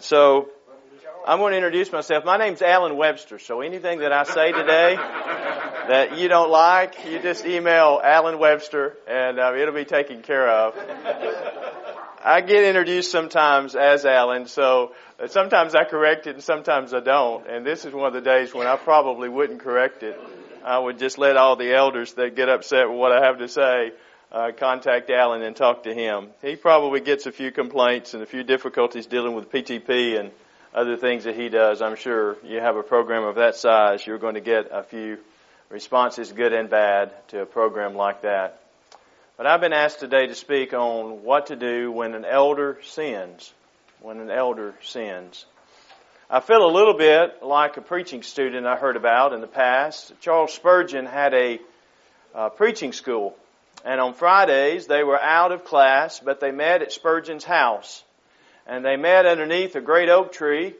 So I'm going to introduce myself. My name's Alan Webster. So anything that I say today that you don't like, you just email Alan Webster and it'll be taken care of. I get introduced sometimes as Alan, so sometimes I correct it and sometimes I don't. And this is one of the days when I probably wouldn't correct it. I would just let all the elders that get upset with what I have to say contact Alan and talk to him. He probably gets a few complaints and a few difficulties dealing with PTP and other things that he does. I'm sure you have a program of that size, you're going to get a few responses, good and bad, to a program like that. But I've been asked today to speak on what to do when an elder sins. When an elder sins. I feel a little bit like a preaching student I heard about in the past. Charles Spurgeon had a preaching school. And on Fridays, they were out of class, but they met at Spurgeon's house. And they met underneath a great oak tree,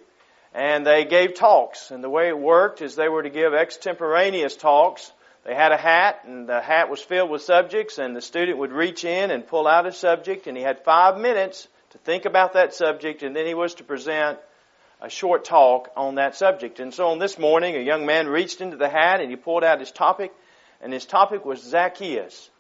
and they gave talks. And the way it worked is they were to give extemporaneous talks. They had a hat, and the hat was filled with subjects, and the student would reach in and pull out a subject, and he had 5 minutes to think about that subject, and then he was to present a short talk on that subject. And so on this morning, a young man reached into the hat, and he pulled out his topic, and his topic was Zacchaeus.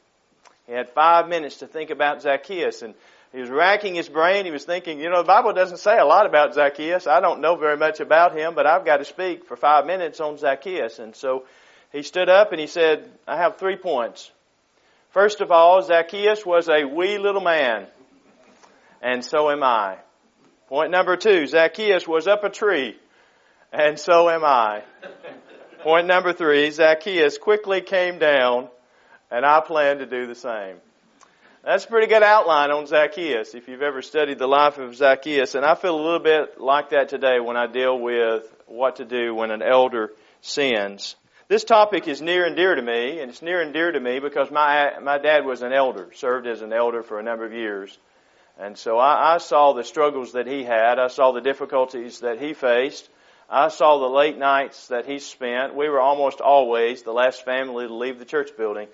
He had 5 minutes to think about Zacchaeus, and he was racking his brain. He was thinking, the Bible doesn't say a lot about Zacchaeus. I don't know very much about him, but I've got to speak for 5 minutes on Zacchaeus. And so he stood up and he said, I have 3 points. First of all, Zacchaeus was a wee little man, and so am I. Point number 2, Zacchaeus was up a tree, and so am I. Point number 3, Zacchaeus quickly came down, and I plan to do the same. That's a pretty good outline on Zacchaeus, if you've ever studied the life of Zacchaeus. And I feel a little bit like that today when I deal with what to do when an elder sins. This topic is near and dear to me, and it's near and dear to me because my dad was an elder, served as an elder for a number of years. And so I saw the struggles that he had. I saw the difficulties that he faced. I saw the late nights that he spent. We were almost always the last family to leave the church building.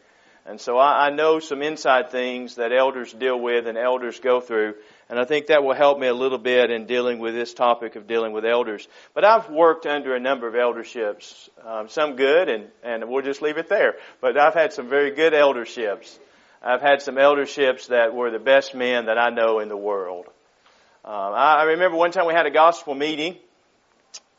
And so I know some inside things that elders deal with and elders go through. And I think that will help me a little bit in dealing with this topic of dealing with elders. But I've worked under a number of elderships, some good, and we'll just leave it there. But I've had some very good elderships. I've had some elderships that were the best men that I know in the world. I remember one time we had a gospel meeting,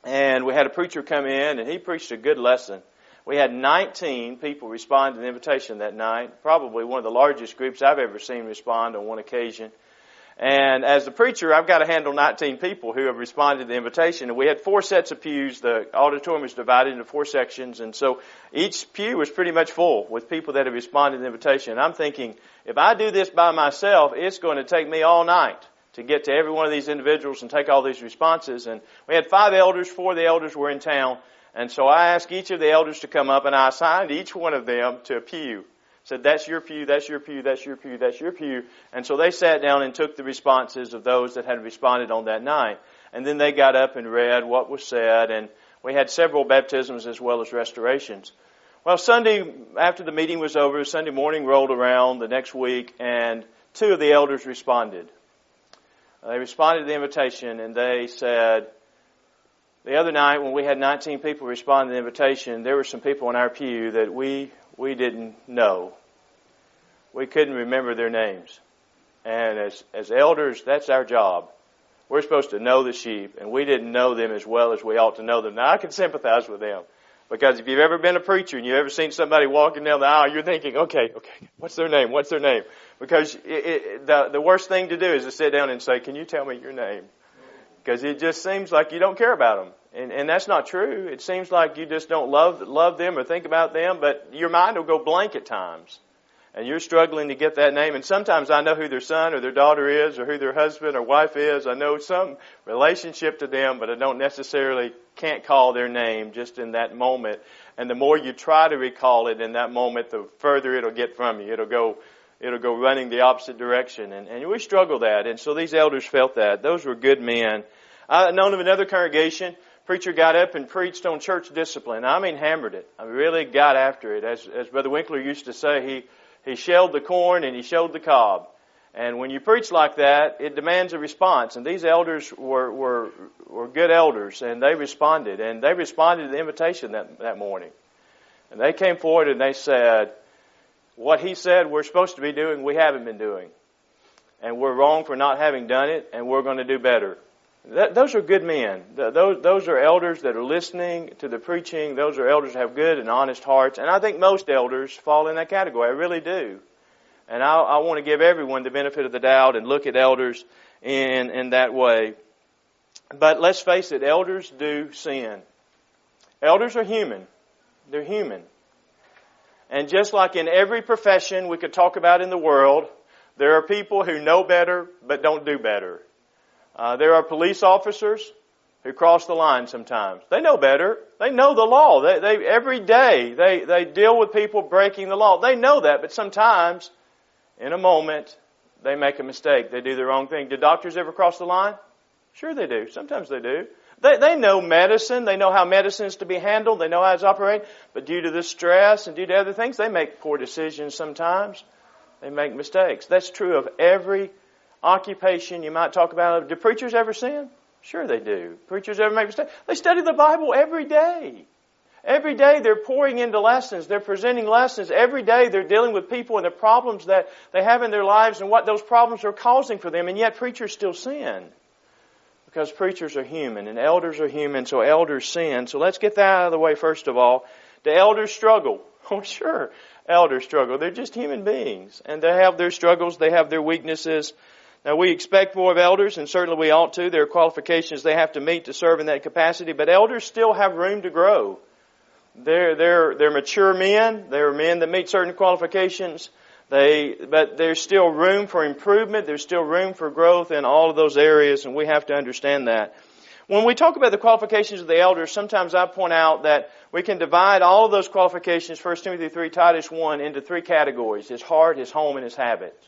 and we had a preacher come in, and he preached a good lesson. We had 19 people respond to the invitation that night, probably one of the largest groups I've ever seen respond on one occasion. And as the preacher, I've got to handle 19 people who have responded to the invitation. And we had 4 sets of pews. The auditorium was divided into 4 sections. And so each pew was pretty much full with people that have responded to the invitation. And I'm thinking, if I do this by myself, it's going to take me all night to get to every one of these individuals and take all these responses. And we had 5 elders, 4 of the elders were in town. And so I asked each of the elders to come up, and I assigned each one of them to a pew. Said, that's your pew, that's your pew, that's your pew, that's your pew. And so they sat down and took the responses of those that had responded on that night. And then they got up and read what was said, and we had several baptisms as well as restorations. Well, Sunday, after the meeting was over, Sunday morning rolled around the next week, and 2 of the elders responded. They responded to the invitation, and they said, the other night when we had 19 people respond to the invitation, there were some people in our pew that we didn't know. We couldn't remember their names. And as elders, that's our job. We're supposed to know the sheep, and we didn't know them as well as we ought to know them. Now, I can sympathize with them. Because if you've ever been a preacher and you've ever seen somebody walking down the aisle, you're thinking, okay, what's their name? What's their name? Because the worst thing to do is to sit down and say, can you tell me your name? Because it just seems like you don't care about them. And that's not true. It seems like you just don't love them or think about them, but your mind will go blank at times. And you're struggling to get that name. And sometimes I know who their son or their daughter is or who their husband or wife is. I know some relationship to them, but I don't necessarily can't call their name just in that moment. And the more you try to recall it in that moment, the further it'll get from you. It'll go running the opposite direction. And we struggle that. And so these elders felt that. Those were good men. I known of another congregation. Preacher got up and preached on church discipline. I mean, hammered it. I really got after it. As Brother Winkler used to say, he shelled the corn and he showed the cob. And when you preach like that, it demands a response. And these elders were good elders, and they responded. And they responded to the invitation that morning. And they came forward and they said, what he said we're supposed to be doing, we haven't been doing. And we're wrong for not having done it, and we're going to do better. Those are good men. Those are elders that are listening to the preaching. Those are elders that have good and honest hearts. And I think most elders fall in that category. I really do. And I want to give everyone the benefit of the doubt and look at elders in that way. But let's face it, elders do sin. Elders are human. They're human. And just like in every profession we could talk about in the world, there are people who know better but don't do better. There are police officers who cross the line sometimes. They know better. They know the law. They every day they deal with people breaking the law. They know that, but sometimes in a moment, they make a mistake. They do the wrong thing. Do doctors ever cross the line? Sure they do. Sometimes they do. They know medicine. They know how medicine is to be handled. They know how it's operated. But due to the stress and due to other things, they make poor decisions sometimes. They make mistakes. That's true of every occupation you might talk about. Do preachers ever sin? Sure they do. Preachers ever make mistakes? They study the Bible every day. Every day they're pouring into lessons. They're presenting lessons. Every day they're dealing with people and the problems that they have in their lives and what those problems are causing for them. And yet preachers still sin. Because preachers are human and elders are human, so elders sin. So let's get that out of the way first of all. Do elders struggle? Oh, sure. Elders struggle. They're just human beings. And they have their struggles. They have their weaknesses. Now, we expect more of elders, and certainly we ought to. There are qualifications they have to meet to serve in that capacity. But elders still have room to grow. They're mature men. They're men that meet certain qualifications. But there's still room for improvement. There's still room for growth in all of those areas, and we have to understand that. When we talk about the qualifications of the elders, sometimes I point out that we can divide all of those qualifications, 1 Timothy 3, Titus 1, into three categories: his heart, his home, and his habits.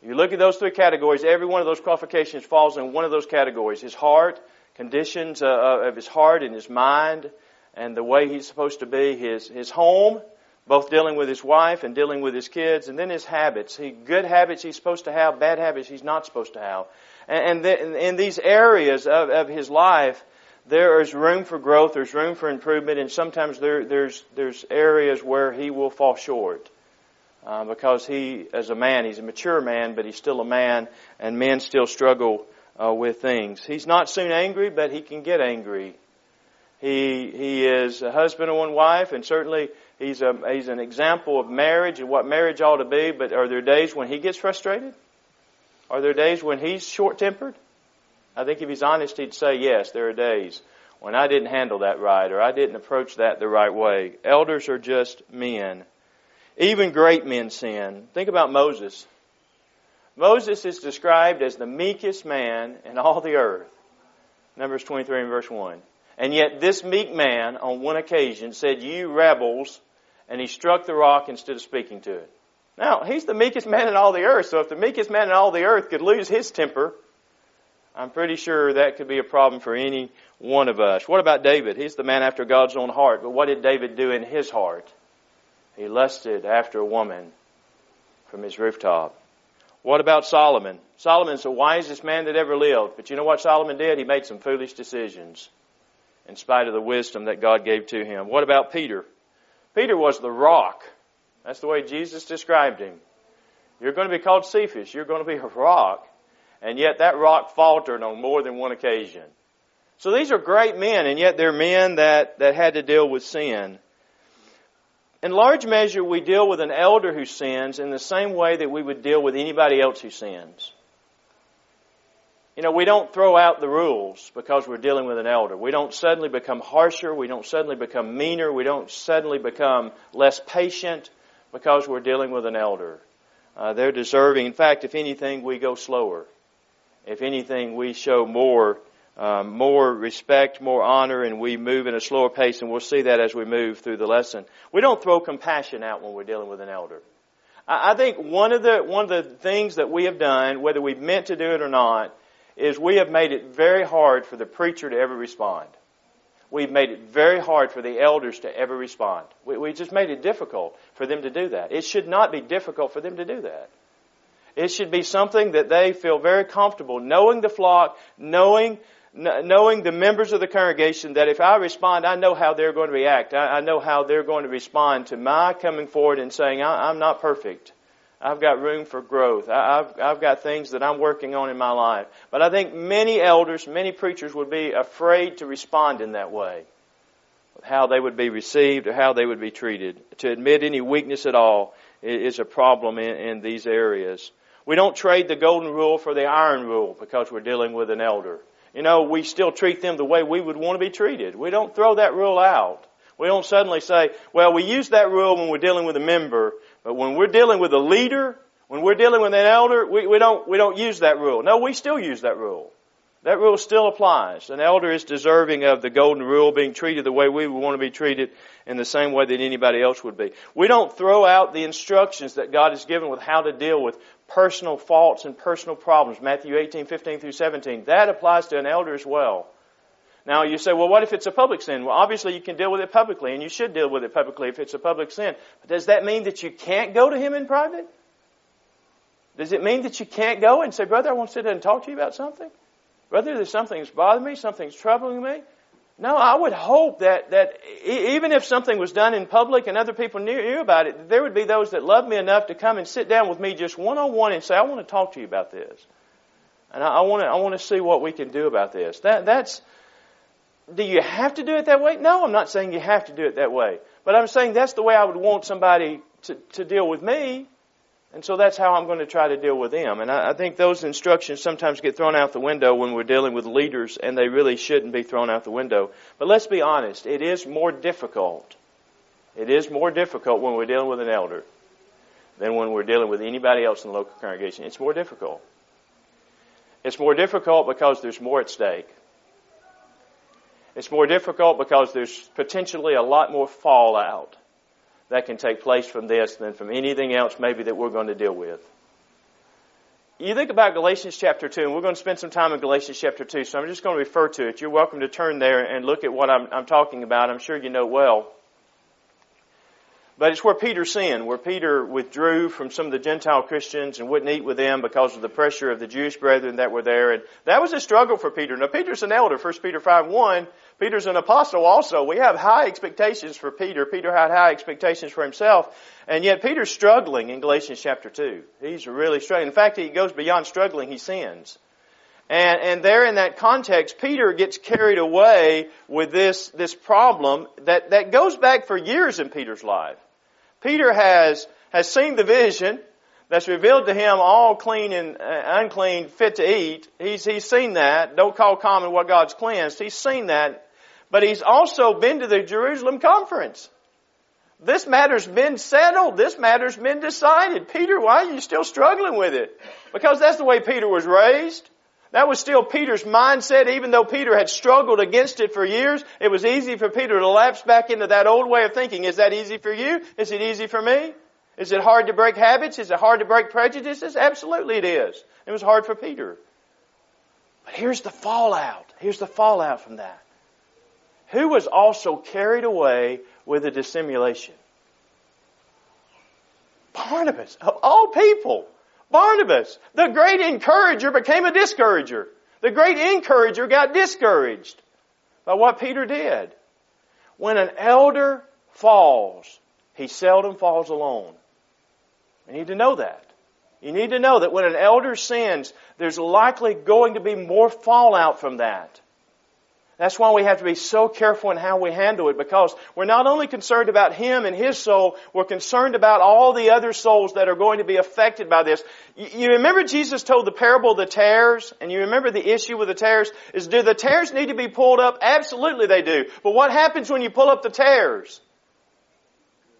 If you look at those three categories, every one of those qualifications falls in one of those categories: his heart, conditions of his heart and his mind, and the way he's supposed to be; his home, both dealing with his wife and dealing with his kids; and then his habits. Good habits he's supposed to have, bad habits he's not supposed to have. And in these areas of his life, there is room for growth, there's room for improvement, and sometimes there's areas where he will fall short. Because he, as a man, he's a mature man, but he's still a man, and men still struggle with things. He's not soon angry, but he can get angry. He is a husband of one wife, and certainly he's an example of marriage and what marriage ought to be, but are there days when he gets frustrated? Are there days when he's short-tempered? I think if he's honest, he'd say, yes, there are days when I didn't handle that right, or I didn't approach that the right way. Elders are just men. Even great men sin. Think about Moses. Moses is described as the meekest man in all the earth. Numbers 23 and verse 1. And yet this meek man, on one occasion, said, "You rebels," and he struck the rock instead of speaking to it. Now, he's the meekest man in all the earth, so if the meekest man in all the earth could lose his temper, I'm pretty sure that could be a problem for any one of us. What about David? He's the man after God's own heart, but what did David do in his heart? He lusted after a woman from his rooftop. What about Solomon? Solomon's the wisest man that ever lived, but you know what Solomon did? He made some foolish decisions in spite of the wisdom that God gave to him. What about Peter? Peter was the rock. That's the way Jesus described him. You're going to be called Cephas. You're going to be a rock. And yet that rock faltered on more than one occasion. So these are great men, and yet they're men that had to deal with sin. In large measure, we deal with an elder who sins in the same way that we would deal with anybody else who sins. You know, we don't throw out the rules because we're dealing with an elder. We don't suddenly become harsher. We don't suddenly become meaner. We don't suddenly become less patient because we're dealing with an elder. They're deserving. In fact, if anything, we go slower. If anything, we show more respect, more honor, and we move in a slower pace, and we'll see that as we move through the lesson. We don't throw compassion out when we're dealing with an elder. I think one of the things that we have done, whether we meant to do it or not, is we have made it very hard for the preacher to ever respond. We've made it very hard for the elders to ever respond. We just made it difficult for them to do that. It should not be difficult for them to do that. It should be something that they feel very comfortable knowing the flock, knowing the members of the congregation, that if I respond, I know how they're going to react. I know how they're going to respond to my coming forward and saying, I'm not perfect. I've got room for growth. I've got things that I'm working on in my life. But I think many elders, many preachers would be afraid to respond in that way, how they would be received or how they would be treated. To admit any weakness at all is a problem in these areas. We don't trade the golden rule for the iron rule because we're dealing with an elder. You know, we still treat them the way we would want to be treated. We don't throw that rule out. We don't suddenly say, well, we use that rule when we're dealing with a member, but when we're dealing with a leader, when we're dealing with an elder, we don't use that rule. No, we still use that rule. That rule still applies. An elder is deserving of the golden rule, being treated the way we would want to be treated, in the same way that anybody else would be. We don't throw out the instructions that God has given with how to deal with personal faults and personal problems. Matthew 18:15 through 17. That applies to an elder as well. Now you say, well, what if it's a public sin? Well, obviously you can deal with it publicly, and you should deal with it publicly if it's a public sin. But does that mean that you can't go to him in private? Does it mean that you can't go and say, brother, I want to sit down and talk to you about something? Brother, there's something that's bothering me, something's troubling me. No, I would hope that even if something was done in public and other people knew about it, there would be those that love me enough to come and sit down with me just one-on-one and say, I want to talk to you about this. And I want to see what we can do about this. Do you have to do it that way? No, I'm not saying you have to do it that way. But I'm saying that's the way I would want somebody to deal with me. And so that's how I'm going to try to deal with them. And I think those instructions sometimes get thrown out the window when we're dealing with leaders, and they really shouldn't be thrown out the window. But let's be honest, it is more difficult. It is more difficult when we're dealing with an elder than when we're dealing with anybody else in the local congregation. It's more difficult. It's more difficult because there's more at stake. It's more difficult because there's potentially a lot more fallout that can take place from this than from anything else maybe that we're going to deal with. You think about Galatians chapter 2, and we're going to spend some time in Galatians chapter 2, so I'm just going to refer to it. You're welcome to turn there and look at what I'm talking about. I'm sure you know well. But it's where Peter sinned, where Peter withdrew from some of the Gentile Christians and wouldn't eat with them because of the pressure of the Jewish brethren that were there. And that was a struggle for Peter. Now, Peter's an elder, 1 Peter 5:1. Peter's an apostle also. We have high expectations for Peter. Peter had high expectations for himself. And yet Peter's struggling in Galatians chapter 2. He's really struggling. In fact, he goes beyond struggling. He sins. And there in that context, Peter gets carried away with this problem that goes back for years in Peter's life. Peter has seen the vision that's revealed to him, all clean and unclean, fit to eat. He's seen that. Don't call common what God's cleansed. He's seen that. But he's also been to the Jerusalem conference. This matter's been settled. This matter's been decided. Peter, why are you still struggling with it? Because that's the way Peter was raised. That was still Peter's mindset. Even though Peter had struggled against it for years, it was easy for Peter to lapse back into that old way of thinking. Is that easy for you? Is it easy for me? Is it hard to break habits? Is it hard to break prejudices? Absolutely it is. It was hard for Peter. But here's the fallout. Here's the fallout from that. Who was also carried away with a dissimulation? Barnabas, of all people. Barnabas, the great encourager, became a discourager. The great encourager got discouraged by what Peter did. When an elder falls, he seldom falls alone. You need to know that. You need to know that when an elder sins, there's likely going to be more fallout from that. That's why we have to be so careful in how we handle it, because we're not only concerned about him and his soul, we're concerned about all the other souls that are going to be affected by this. You remember Jesus told the parable of the tares, and you remember the issue with the tares is, do the tares need to be pulled up? Absolutely they do. But what happens when you pull up the tares?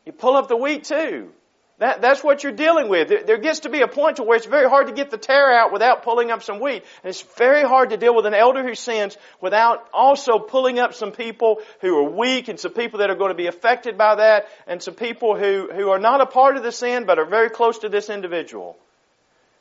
You pull up the wheat too. That's what you're dealing with. There gets to be a point to where it's very hard to get the tare out without pulling up some wheat. And it's very hard to deal with an elder who sins without also pulling up some people who are weak and some people that are going to be affected by that, and some people who are not a part of the sin but are very close to this individual.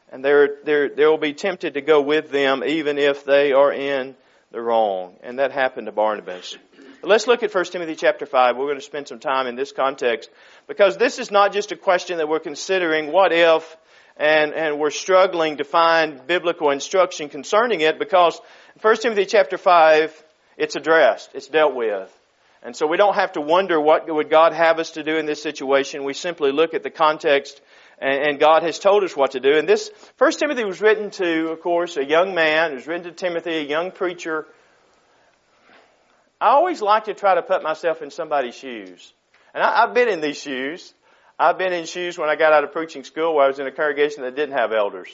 And they'll be tempted to go with them even if they are in the wrong. And that happened to Barnabas. Let's look at 1 Timothy chapter 5. We're going to spend some time in this context, because this is not just a question that we're considering, what if, and we're struggling to find biblical instruction concerning it because 1 Timothy chapter 5, it's addressed, it's dealt with. And so we don't have to wonder what would God have us to do in this situation. We simply look at the context and God has told us what to do. And this 1 Timothy was written to, of course, a young man. It was written to Timothy, a young preacher. I always like to try to put myself in somebody's shoes. And I've been in these shoes. I've been in shoes when I got out of preaching school where I was in a congregation that didn't have elders.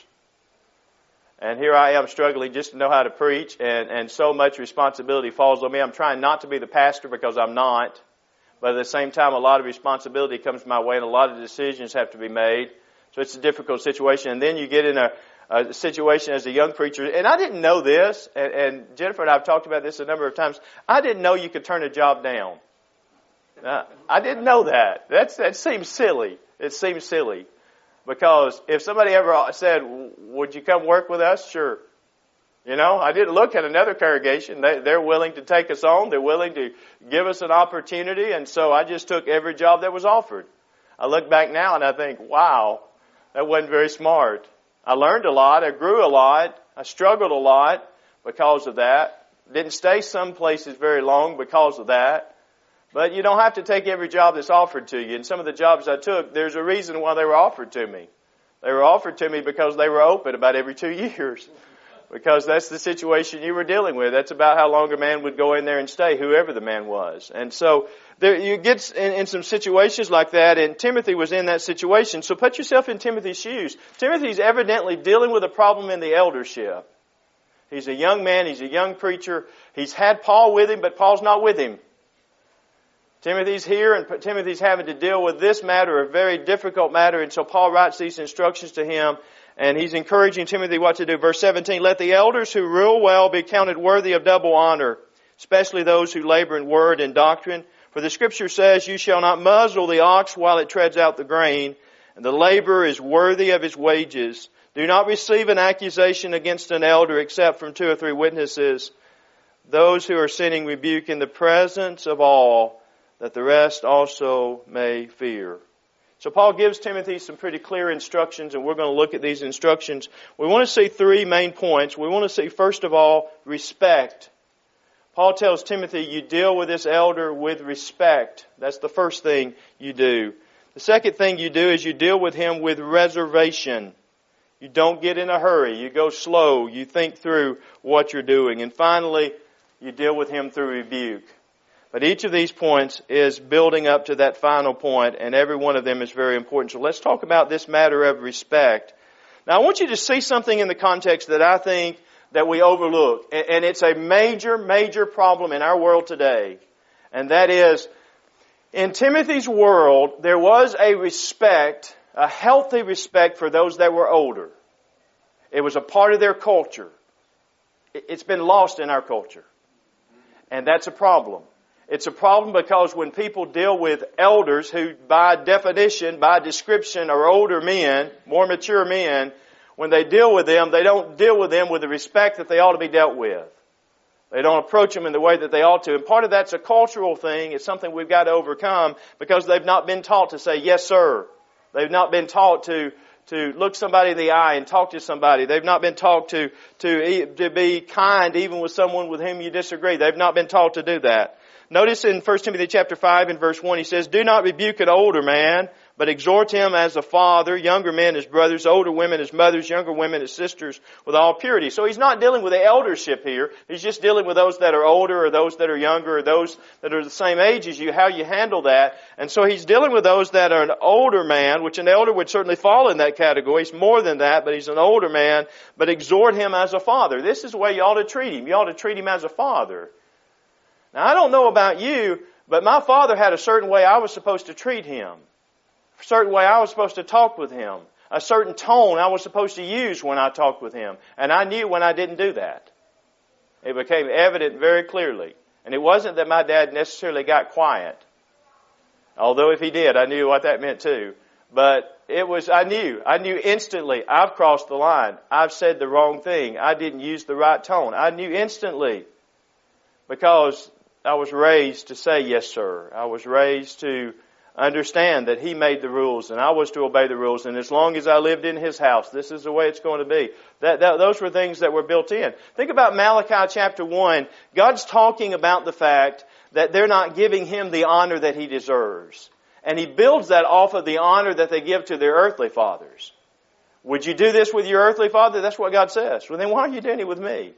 And here I am struggling just to know how to preach, and so much responsibility falls on me. I'm trying not to be the pastor because I'm not. But at the same time, a lot of responsibility comes my way and a lot of decisions have to be made. So it's a difficult situation. And then you get in a situation as a young preacher. And I didn't know this, and Jennifer and I have talked about this a number of times. I didn't know you could turn a job down. I didn't know that. That seems silly. It seems silly. Because if somebody ever said, would you come work with us? Sure. You know, I didn't look at another congregation. They're willing to take us on. They're willing to give us an opportunity. And so I just took every job that was offered. I look back now and I think, wow, that wasn't very smart. I learned a lot. I grew a lot. I struggled a lot because of that. Didn't stay some places very long because of that. But you don't have to take every job that's offered to you. And some of the jobs I took, there's a reason why they were offered to me. They were offered to me because they were open about every 2 years. Because that's the situation you were dealing with. That's about how long a man would go in there and stay, whoever the man was. And so there, you get in some situations like that, and Timothy was in that situation. So put yourself in Timothy's shoes. Timothy's evidently dealing with a problem in the eldership. He's a young man. He's a young preacher. He's had Paul with him, but Paul's not with him. Timothy's here, and Timothy's having to deal with this matter, a very difficult matter, and so Paul writes these instructions to him, and he's encouraging Timothy what to do. Verse 17, let the elders who rule well be counted worthy of double honor, especially those who labor in word and doctrine. For the Scripture says, you shall not muzzle the ox while it treads out the grain, and the laborer is worthy of his wages. Do not receive an accusation against an elder except from 2 or 3 witnesses. Those who are sinning rebuke in the presence of all, that the rest also may fear. So Paul gives Timothy some pretty clear instructions, and we're going to look at these instructions. We want to see 3 main points. We want to see, first of all, respect. Paul tells Timothy, you deal with this elder with respect. That's the first thing you do. The second thing you do is you deal with him with reservation. You don't get in a hurry. You go slow. You think through what you're doing. And finally, you deal with him through rebuke. But each of these points is building up to that final point, and every one of them is very important. So let's talk about this matter of respect. Now, I want you to see something in the context that I think that we overlook. And it's a major, major problem in our world today. And that is, in Timothy's world, there was a respect, a healthy respect for those that were older. It was a part of their culture. It's been lost in our culture. And that's a problem. It's a problem because when people deal with elders who, by definition, by description, are older men, more mature men, when they deal with them, they don't deal with them with the respect that they ought to be dealt with. They don't approach them in the way that they ought to. And part of that's a cultural thing. It's something we've got to overcome because they've not been taught to say, yes, sir. They've not been taught to look somebody in the eye and talk to somebody. They've not been taught to be kind even with someone with whom you disagree. They've not been taught to do that. Notice in 1 Timothy chapter 5 and verse 1, he says, do not rebuke an older man, but exhort him as a father, younger men as brothers, older women as mothers, younger women as sisters, with all purity. So he's not dealing with the eldership here. He's just dealing with those that are older or those that are younger or those that are the same age as you, how you handle that. And so he's dealing with those that are an older man, which an elder would certainly fall in that category. He's more than that, but he's an older man, but exhort him as a father. This is the way you ought to treat him. You ought to treat him as a father. Now, I don't know about you, but my father had a certain way I was supposed to treat him, a certain way I was supposed to talk with him, a certain tone I was supposed to use when I talked with him. And I knew when I didn't do that. It became evident very clearly. And it wasn't that my dad necessarily got quiet. Although if he did, I knew what that meant too. But I knew instantly, I've crossed the line. I've said the wrong thing. I didn't use the right tone. I knew instantly because I was raised to say yes, sir. I was raised to understand that He made the rules and I was to obey the rules, and as long as I lived in His house, this is the way it's going to be. Those were things that were built in. Think about Malachi chapter 1. God's talking about the fact that they're not giving Him the honor that He deserves. And He builds that off of the honor that they give to their earthly fathers. Would you do this with your earthly father? That's what God says. Well, then why aren't you doing it with me?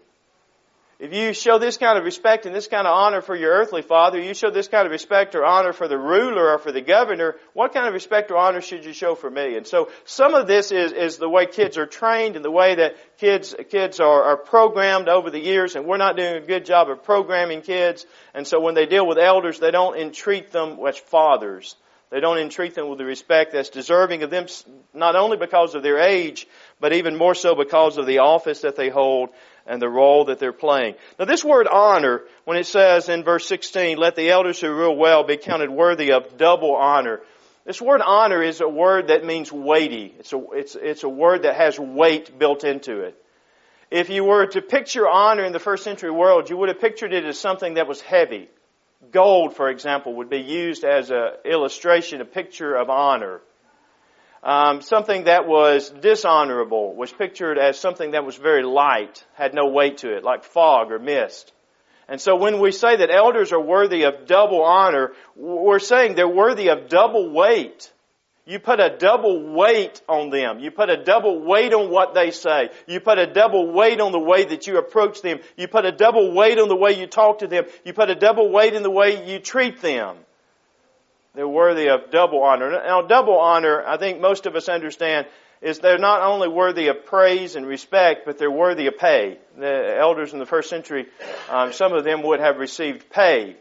If you show this kind of respect and this kind of honor for your earthly father, you show this kind of respect or honor for the ruler or for the governor, what kind of respect or honor should you show for me? And so some of this is the way kids are trained and the way that kids are programmed over the years, and we're not doing a good job of programming kids. And so when they deal with elders, they don't entreat them as fathers. They don't entreat them with the respect that's deserving of them, not only because of their age, but even more so because of the office that they hold and the role that they're playing. Now this word honor, when it says in verse 16, let the elders who rule well be counted worthy of double honor. This word honor is a word that means weighty. It's a word that has weight built into it. If you were to picture honor in the first century world, you would have pictured it as something that was heavy. Gold, for example, would be used as an illustration, a picture of honor. Something that was dishonorable was pictured as something that was very light, had no weight to it, like fog or mist. And so when we say that elders are worthy of double honor, we're saying they're worthy of double weight. You put a double weight on them. You put a double weight on what they say. You put a double weight on the way that you approach them. You put a double weight on the way you talk to them. You put a double weight in the way you treat them. They're worthy of double honor. Now, double honor, I think most of us understand, is they're not only worthy of praise and respect, but they're worthy of pay. The elders in the first century, some of them would have received pay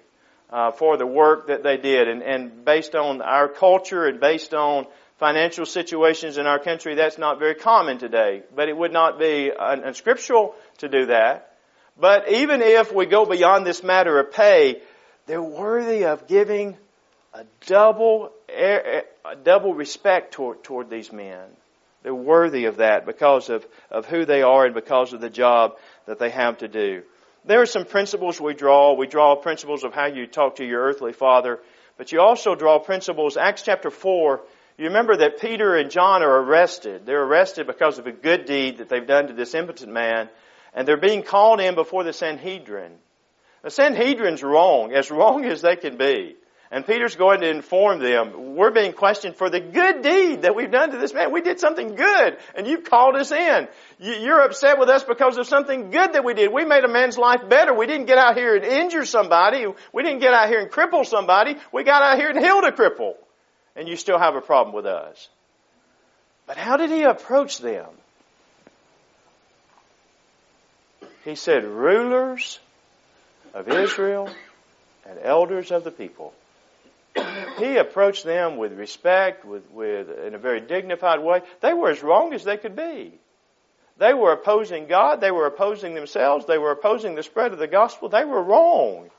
for the work that they did. And based on our culture and based on financial situations in our country, that's not very common today. But it would not be unscriptural to do that. But even if we go beyond this matter of pay, they're worthy of giving a double respect toward these men. They're worthy of that because of who they are and because of the job that they have to do. There are some principles we draw. We draw principles of how you talk to your earthly father, but you also draw principles. Acts chapter 4, you remember that Peter and John are arrested. They're arrested because of a good deed that they've done to this impotent man, and they're being called in before the Sanhedrin. The Sanhedrin's wrong as they can be. And Peter's going to inform them, we're being questioned for the good deed that we've done to this man. We did something good, and you've called us in. You're upset with us because of something good that we did. We made a man's life better. We didn't get out here and injure somebody. We didn't get out here and cripple somebody. We got out here and healed a cripple. And you still have a problem with us. But how did he approach them? He said, rulers of Israel and elders of the people. He approached them with respect, in a very dignified way. They were as wrong as they could be. They were opposing God. They were opposing themselves. They were opposing the spread of the gospel. They were wrong.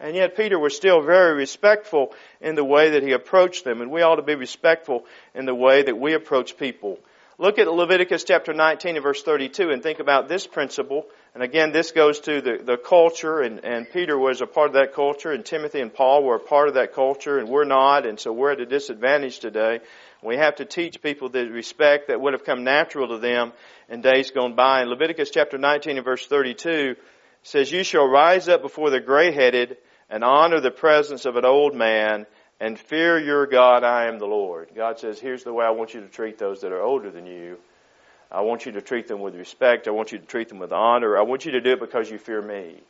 And yet Peter was still very respectful in the way that he approached them. And we ought to be respectful in the way that we approach people. Look at Leviticus chapter 19 and verse 32 and think about this principle. And again, this goes to the culture, and Peter was a part of that culture, and Timothy and Paul were a part of that culture, and we're not, and so we're at a disadvantage today. We have to teach people the respect that would have come natural to them in days gone by. In Leviticus chapter 19 and verse 32, it says, you shall rise up before the gray-headed and honor the presence of an old man, and fear your God, I am the Lord. God says, here's the way I want you to treat those that are older than you. I want you to treat them with respect. I want you to treat them with honor. I want you to do it because you fear me.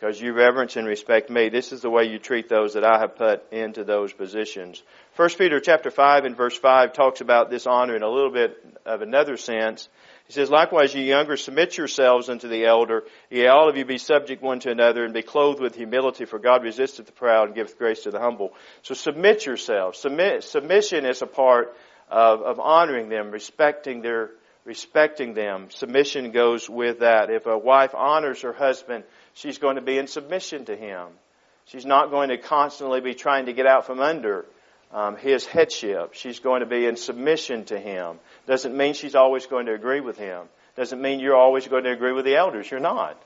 Because you reverence and respect me. This is the way you treat those that I have put into those positions. 1 Peter chapter 5 and verse 5 talks about this honor in a little bit of another sense. He says, likewise, ye younger, submit yourselves unto the elder. Ye all of you be subject one to another, and be clothed with humility, for God resisteth the proud and giveth grace to the humble. So submit yourselves. Submission is a part of honoring them, respecting them. Submission goes with that. If a wife honors her husband, she's going to be in submission to him. She's not going to constantly be trying to get out from under his headship. She's going to be in submission to him. Doesn't mean she's always going to agree with him. Doesn't mean you're always going to agree with the elders. You're not.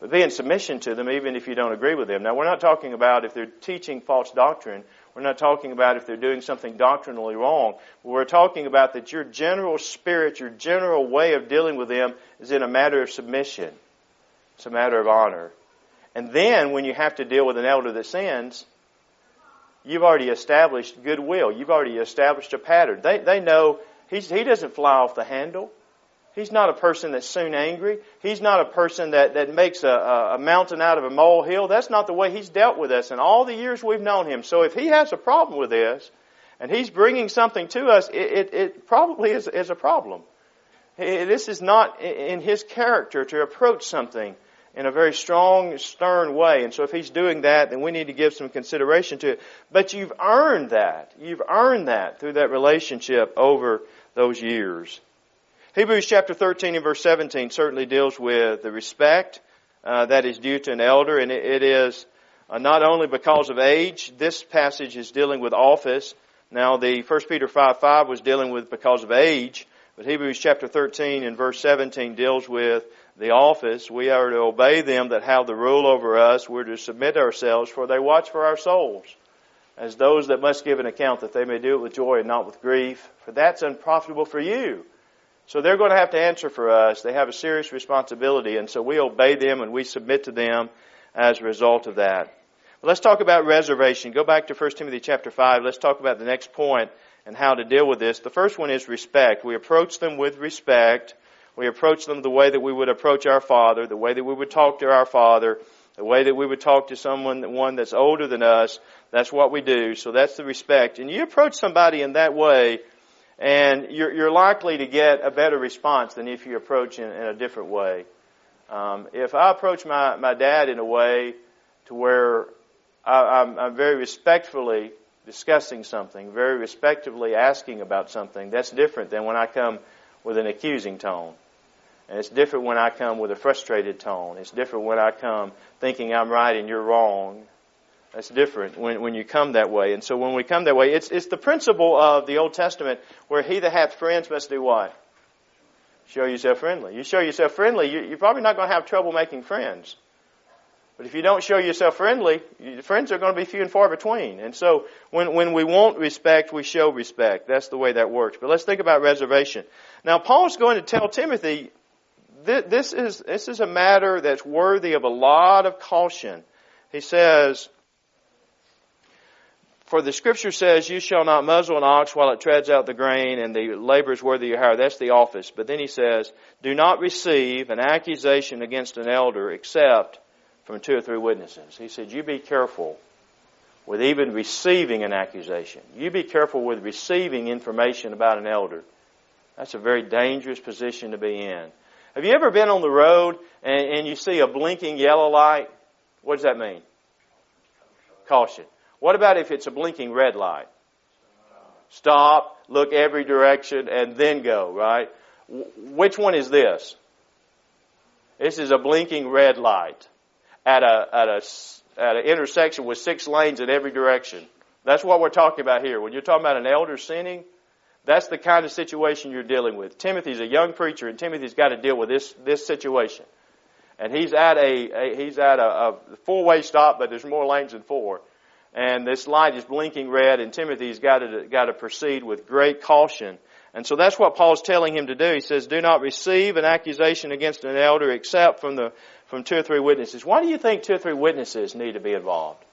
But be in submission to them even if you don't agree with them. Now, we're not talking about if they're teaching false doctrine. We're not talking about if they're doing something doctrinally wrong. We're talking about that your general spirit, your general way of dealing with them is in a matter of submission. It's a matter of honor. And then when you have to deal with an elder that sins, you've already established goodwill. You've already established a pattern. They know he doesn't fly off the handle. He's not a person that's soon angry. He's not a person that makes a mountain out of a molehill. That's not the way he's dealt with us in all the years we've known him. So if he has a problem with this, and he's bringing something to us, it probably is a problem. This is not in his character to approach something in a very strong, stern way. And so if he's doing that, then we need to give some consideration to it. But you've earned that. You've earned that through that relationship over those years. Hebrews chapter 13 and verse 17 certainly deals with the respect that is due to an elder, and it is not only because of age. This passage is dealing with office. Now, the 1 Peter 5:5 was dealing with because of age, but Hebrews chapter 13 and verse 17 deals with the office. We are to obey them that have the rule over us. We're to submit ourselves, for they watch for our souls, as those that must give an account, that they may do it with joy and not with grief, for that's unprofitable for you. So they're going to have to answer for us. They have a serious responsibility, and so we obey them and we submit to them as a result of that. But let's talk about reservation. Go back to 1 Timothy chapter 5. Let's talk about the next point and how to deal with this. The first one is respect. We approach them with respect. We approach them the way that we would approach our father, the way that we would talk to our father, the way that we would talk to one that's older than us. That's what we do. So that's the respect. And you approach somebody in that way, and you're likely to get a better response than if you approach in a different way. If I approach my dad in a way to where I'm very respectfully discussing something, very respectfully asking about something, that's different than when I come with an accusing tone. And it's different when I come with a frustrated tone. It's different when I come thinking I'm right and you're wrong. That's different when you come that way. And so when we come that way, it's the principle of the Old Testament where he that hath friends must do what? Show yourself friendly. You show yourself friendly, you're probably not going to have trouble making friends. But if you don't show yourself friendly, friends are going to be few and far between. And so when we want respect, we show respect. That's the way that works. But let's think about reservation. Now, Paul's going to tell Timothy, this is a matter that's worthy of a lot of caution. He says, for the Scripture says, you shall not muzzle an ox while it treads out the grain, and the labor is worthy of your hire. That's the office. But then he says, do not receive an accusation against an elder except from 2 or 3 witnesses. He said, you be careful with even receiving an accusation. You be careful with receiving information about an elder. That's a very dangerous position to be in. Have you ever been on the road and you see a blinking yellow light? What does that mean? Caution. What about if it's a blinking red light? Stop, look every direction, and then go, right? Which one is this? This is a blinking red light at an intersection with 6 lanes in every direction. That's what we're talking about here. When you're talking about an elder sinning, that's the kind of situation you're dealing with. Timothy's a young preacher, and Timothy's got to deal with this situation. And he's at a 4-way stop, but there's more lanes than 4. And this light is blinking red, and Timothy's got to proceed with great caution. And so that's what Paul's telling him to do. He says, do not receive an accusation against an elder except from 2 or 3 witnesses. Why do you think 2 or 3 witnesses need to be involved?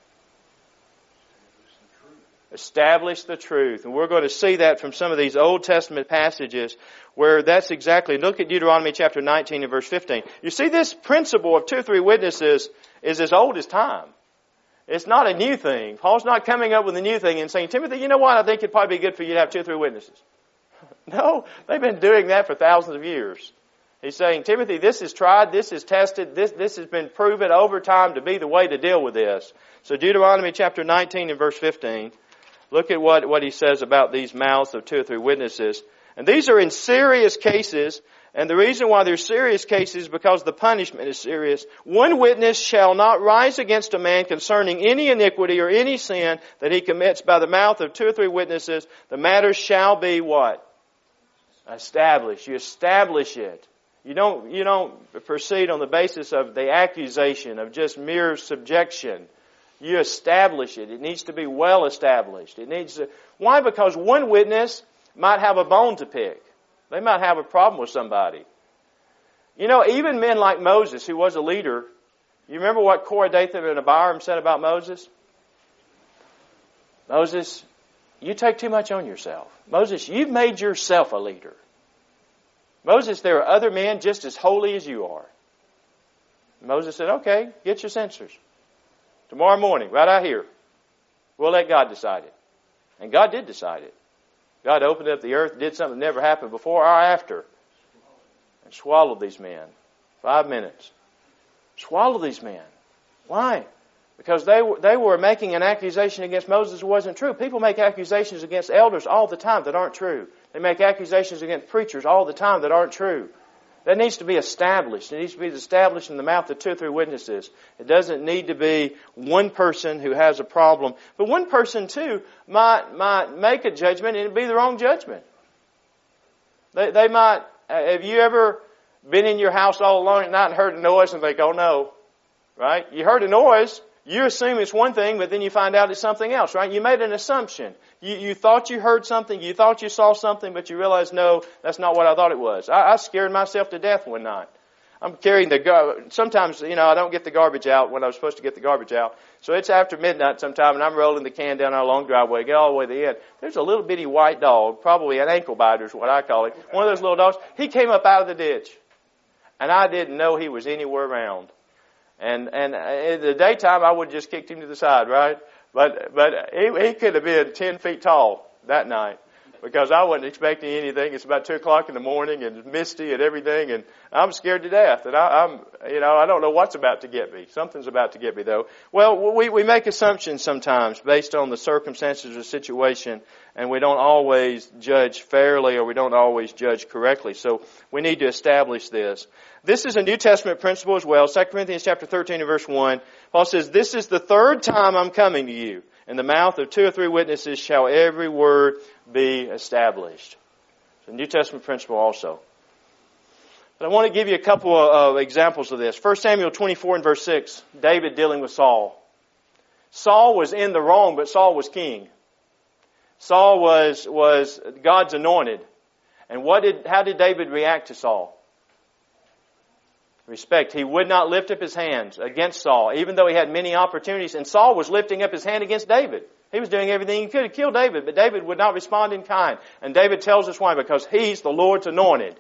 Establish the truth. And we're going to see that from some of these Old Testament passages where that's exactly. Look at Deuteronomy chapter 19 and verse 15. You see, this principle of 2 or 3 witnesses is as old as time. It's not a new thing. Paul's not coming up with a new thing and saying, Timothy, you know what? I think it'd probably be good for you to have 2 or 3 witnesses. No, they've been doing that for thousands of years. He's saying, Timothy, this is tried, this is tested, this has been proven over time to be the way to deal with this. So Deuteronomy chapter 19 and verse 15, look at what he says about these mouths of 2 or 3 witnesses. And these are in serious cases, and the reason why they're serious cases is because the punishment is serious. 1 witness shall not rise against a man concerning any iniquity or any sin that he commits by the mouth of 2 or 3 witnesses. The matter shall be what? Established. You establish it. You don't proceed on the basis of the accusation of just mere subjection. You establish it. It needs to be well established. Why? Because one witness might have a bone to pick. They might have a problem with somebody. You know, even men like Moses, who was a leader, you remember what Korah, Dathan, and Abiram said about Moses? Moses, you take too much on yourself. Moses, you've made yourself a leader. Moses, there are other men just as holy as you are. Moses said, okay, get your censers. Tomorrow morning, right out here, we'll let God decide it. And God did decide it. God opened up the earth, did something that never happened before or after, and swallowed these men. 5 minutes. Swallowed these men. Why? Because they were making an accusation against Moses that wasn't true. People make accusations against elders all the time that aren't true. They make accusations against preachers all the time that aren't true. That needs to be established. It needs to be established in the mouth of 2 or 3 witnesses. It doesn't need to be one person who has a problem. But one person, too, might make a judgment and it'd be the wrong judgment. They might... Have you ever been in your house all alone at night and heard a noise and think, oh no, right? You heard a noise, you assume it's one thing, but then you find out it's something else, right? You made an assumption. You thought you heard something, you thought you saw something, but you realized, no, that's not what I thought it was. I scared myself to death one night. I'm carrying sometimes, I don't get the garbage out when I was supposed to get the garbage out. So it's after midnight sometime, and I'm rolling the can down our long driveway, get all the way to the end. There's a little bitty white dog, probably an ankle biter is what I call it. One of those little dogs. He came up out of the ditch, and I didn't know he was anywhere around. And in the daytime, I would have just kicked him to the side, right? But he could have been 10 feet tall that night. Because I wasn't expecting anything. It's about 2 o'clock in the morning and misty and everything, and I'm scared to death. And I don't know what's about to get me. Something's about to get me, though. Well, we make assumptions sometimes based on the circumstances of the situation, and we don't always judge fairly or we don't always judge correctly. So we need to establish this. This is a New Testament principle as well. 2 Corinthians chapter 13 and verse 1. Paul says, "This is the third time I'm coming to you. In the mouth of 2 or 3 witnesses shall every word be established." It's a New Testament principle also. But I want to give you a couple of examples of this. 1 Samuel 24 and verse 6, David dealing with Saul. Saul was in the wrong, but Saul was king. Saul was God's anointed. And how did David react to Saul? Respect. He would not lift up his hands against Saul, even though he had many opportunities. And Saul was lifting up his hand against David. He was doing everything he could to kill David, but David would not respond in kind. And David tells us why, because he's the Lord's anointed.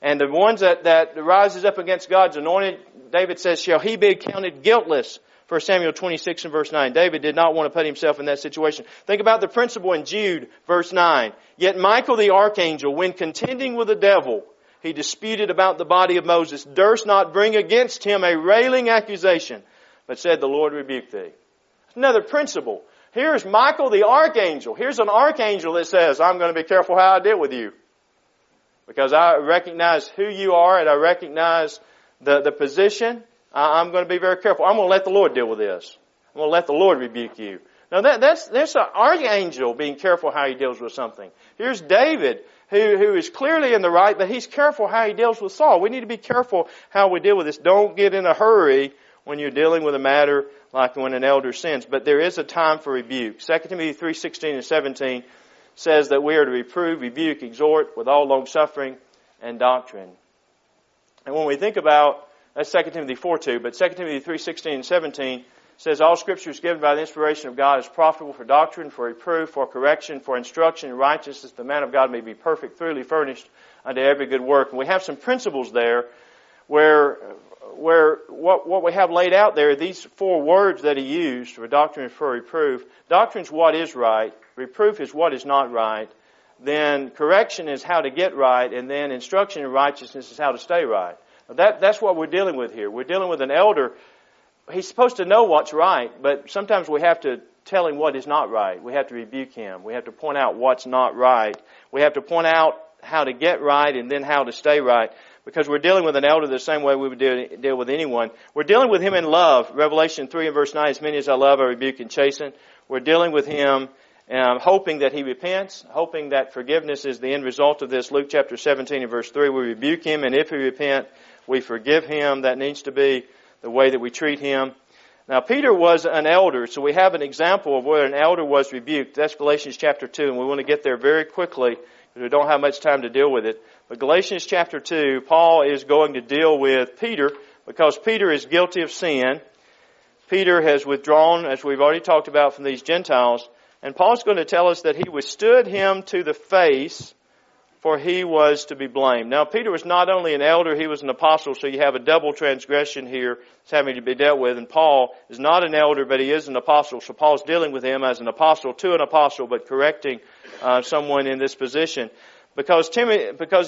And the ones that rises up against God's anointed, David says, shall he be counted guiltless? 1 Samuel 26 and verse 9. David did not want to put himself in that situation. Think about the principle in Jude, verse 9. Yet Michael the archangel, when contending with the devil, he disputed about the body of Moses, durst not bring against him a railing accusation, but said, the Lord rebuke thee. Another principle. Here's Michael the archangel. Here's an archangel that says, I'm going to be careful how I deal with you. Because I recognize who you are and I recognize the position. I'm going to be very careful. I'm going to let the Lord deal with this. I'm going to let the Lord rebuke you. Now that's an archangel being careful how he deals with something. Here's David, who is clearly in the right, but he's careful how he deals with Saul. We need to be careful how we deal with this. Don't get in a hurry when you're dealing with a matter like when an elder sins. But there is a time for rebuke. 2 Timothy 3:16 and 17 says that we are to reprove, rebuke, exhort with all long-suffering and doctrine. And when we think about, that's 2 Timothy 4:2, but 2 Timothy 3:16 and 17 says, all Scripture is given by the inspiration of God is profitable for doctrine, for reproof, for correction, for instruction in righteousness, the man of God may be perfect, thoroughly furnished unto every good work. And we have some principles there where what we have laid out there, these 4 words that he used for doctrine and for reproof. Doctrine is what is right. Reproof is what is not right. Then correction is how to get right. And then instruction in righteousness is how to stay right. Now that's what we're dealing with here. We're dealing with an elder. He's supposed to know what's right, but sometimes we have to tell him what is not right. We have to rebuke him. We have to point out what's not right. We have to point out how to get right and then how to stay right. Because we're dealing with an elder the same way we would deal with anyone. We're dealing with him in love. Revelation 3 and verse 9, as many as I love, I rebuke and chasten. We're dealing with him hoping that he repents, hoping that forgiveness is the end result of this. Luke chapter 17 and verse 3, we rebuke him, and if he repent, we forgive him. That needs to be the way that we treat him. Now, Peter was an elder, so we have an example of where an elder was rebuked. That's Galatians chapter 2, and we want to get there very quickly because we don't have much time to deal with it. But Galatians chapter 2, Paul is going to deal with Peter because Peter is guilty of sin. Peter has withdrawn, as we've already talked about, from these Gentiles. And Paul's going to tell us that he withstood him to the face, for he was to be blamed. Now, Peter was not only an elder, he was an apostle, so you have a double transgression here that's having to be dealt with. And Paul is not an elder, but he is an apostle. So Paul's dealing with him as an apostle to an apostle, but correcting someone in this position. Because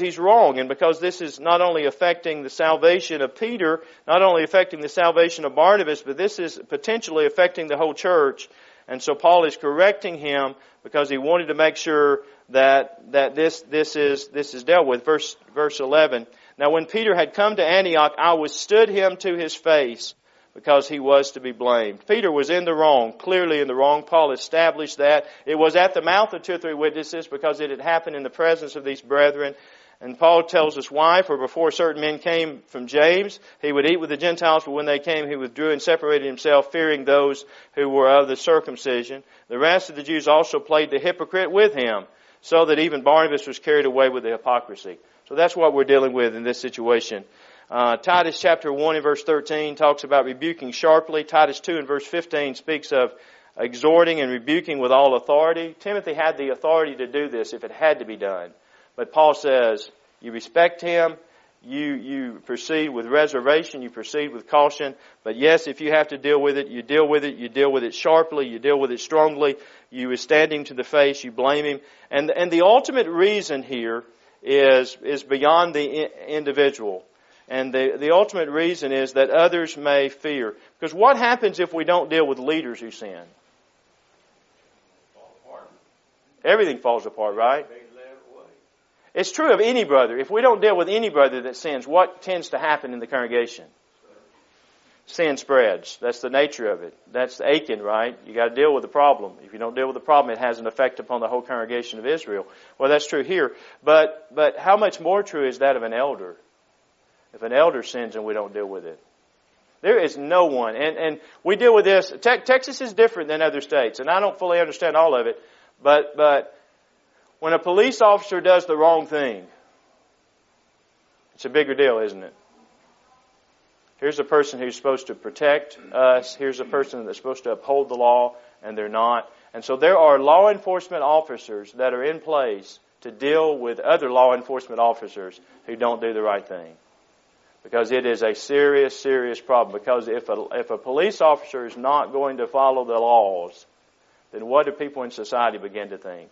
he's wrong, and because this is not only affecting the salvation of Peter, not only affecting the salvation of Barnabas, but this is potentially affecting the whole church. And so Paul is correcting him because he wanted to make sure that this is dealt with. Verse 11. Now when Peter had come to Antioch, I withstood him to his face, because he was to be blamed. Peter was in the wrong, clearly in the wrong. Paul established that. It was at the mouth of 2 or 3 witnesses because it had happened in the presence of these brethren. And Paul tells us why. For before certain men came from James, he would eat with the Gentiles, but when they came, he withdrew and separated himself, fearing those who were of the circumcision. The rest of the Jews also played the hypocrite with him, so that even Barnabas was carried away with the hypocrisy. So that's what we're dealing with in this situation. Titus chapter 1 and verse 13 talks about rebuking sharply. Titus 2 and verse 15 speaks of exhorting and rebuking with all authority. Timothy had the authority to do this if it had to be done. But Paul says, you respect him, you proceed with reservation, you proceed with caution. But yes, if you have to deal with it, you deal with it. You deal with it sharply, you deal with it strongly. You stand him to the face, you blame him. And the ultimate reason here is beyond the individual. And the ultimate reason is that others may fear. Because what happens if we don't deal with leaders who sin? Everything falls apart, right? It's true of any brother. If we don't deal with any brother that sins, what tends to happen in the congregation? Sin spreads. That's the nature of it. That's the Achan, right? You got to deal with the problem. If you don't deal with the problem, it has an effect upon the whole congregation of Israel. Well, that's true here. But how much more true is that of an elder? If an elder sins and we don't deal with it. There is no one. And we deal with this. Texas is different than other states. And I don't fully understand all of it. But when a police officer does the wrong thing, it's a bigger deal, isn't it? Here's a person who's supposed to protect us. Here's a person that's supposed to uphold the law, and they're not. And so there are law enforcement officers that are in place to deal with other law enforcement officers who don't do the right thing. Because it is a serious, serious problem. Because if a police officer is not going to follow the laws, then what do people in society begin to think?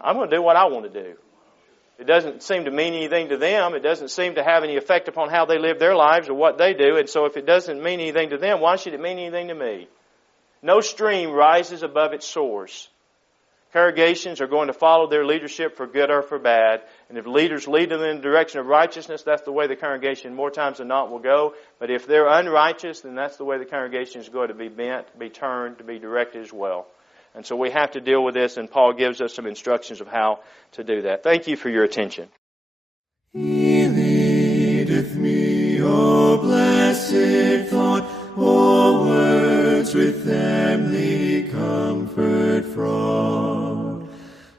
I'm going to do what I want to do. It doesn't seem to mean anything to them. It doesn't seem to have any effect upon how they live their lives or what they do. And so if it doesn't mean anything to them, why should it mean anything to me? No stream rises above its source. Congregations are going to follow their leadership for good or for bad. And if leaders lead them in the direction of righteousness, that's the way the congregation more times than not will go. But if they're unrighteous, then that's the way the congregation is going to be bent, be turned, to be directed as well. And so we have to deal with this, and Paul gives us some instructions of how to do that. Thank you for your attention. He leadeth me, O blessed thought, O words with them the comfort fraught.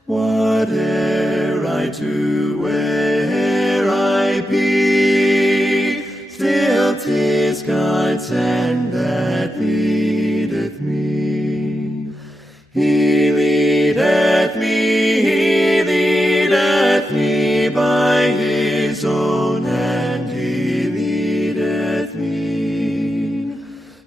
Whate'er I do, where I be, still 'tis God's hand that leadeth me. He leadeth me by his own hand, he leadeth me.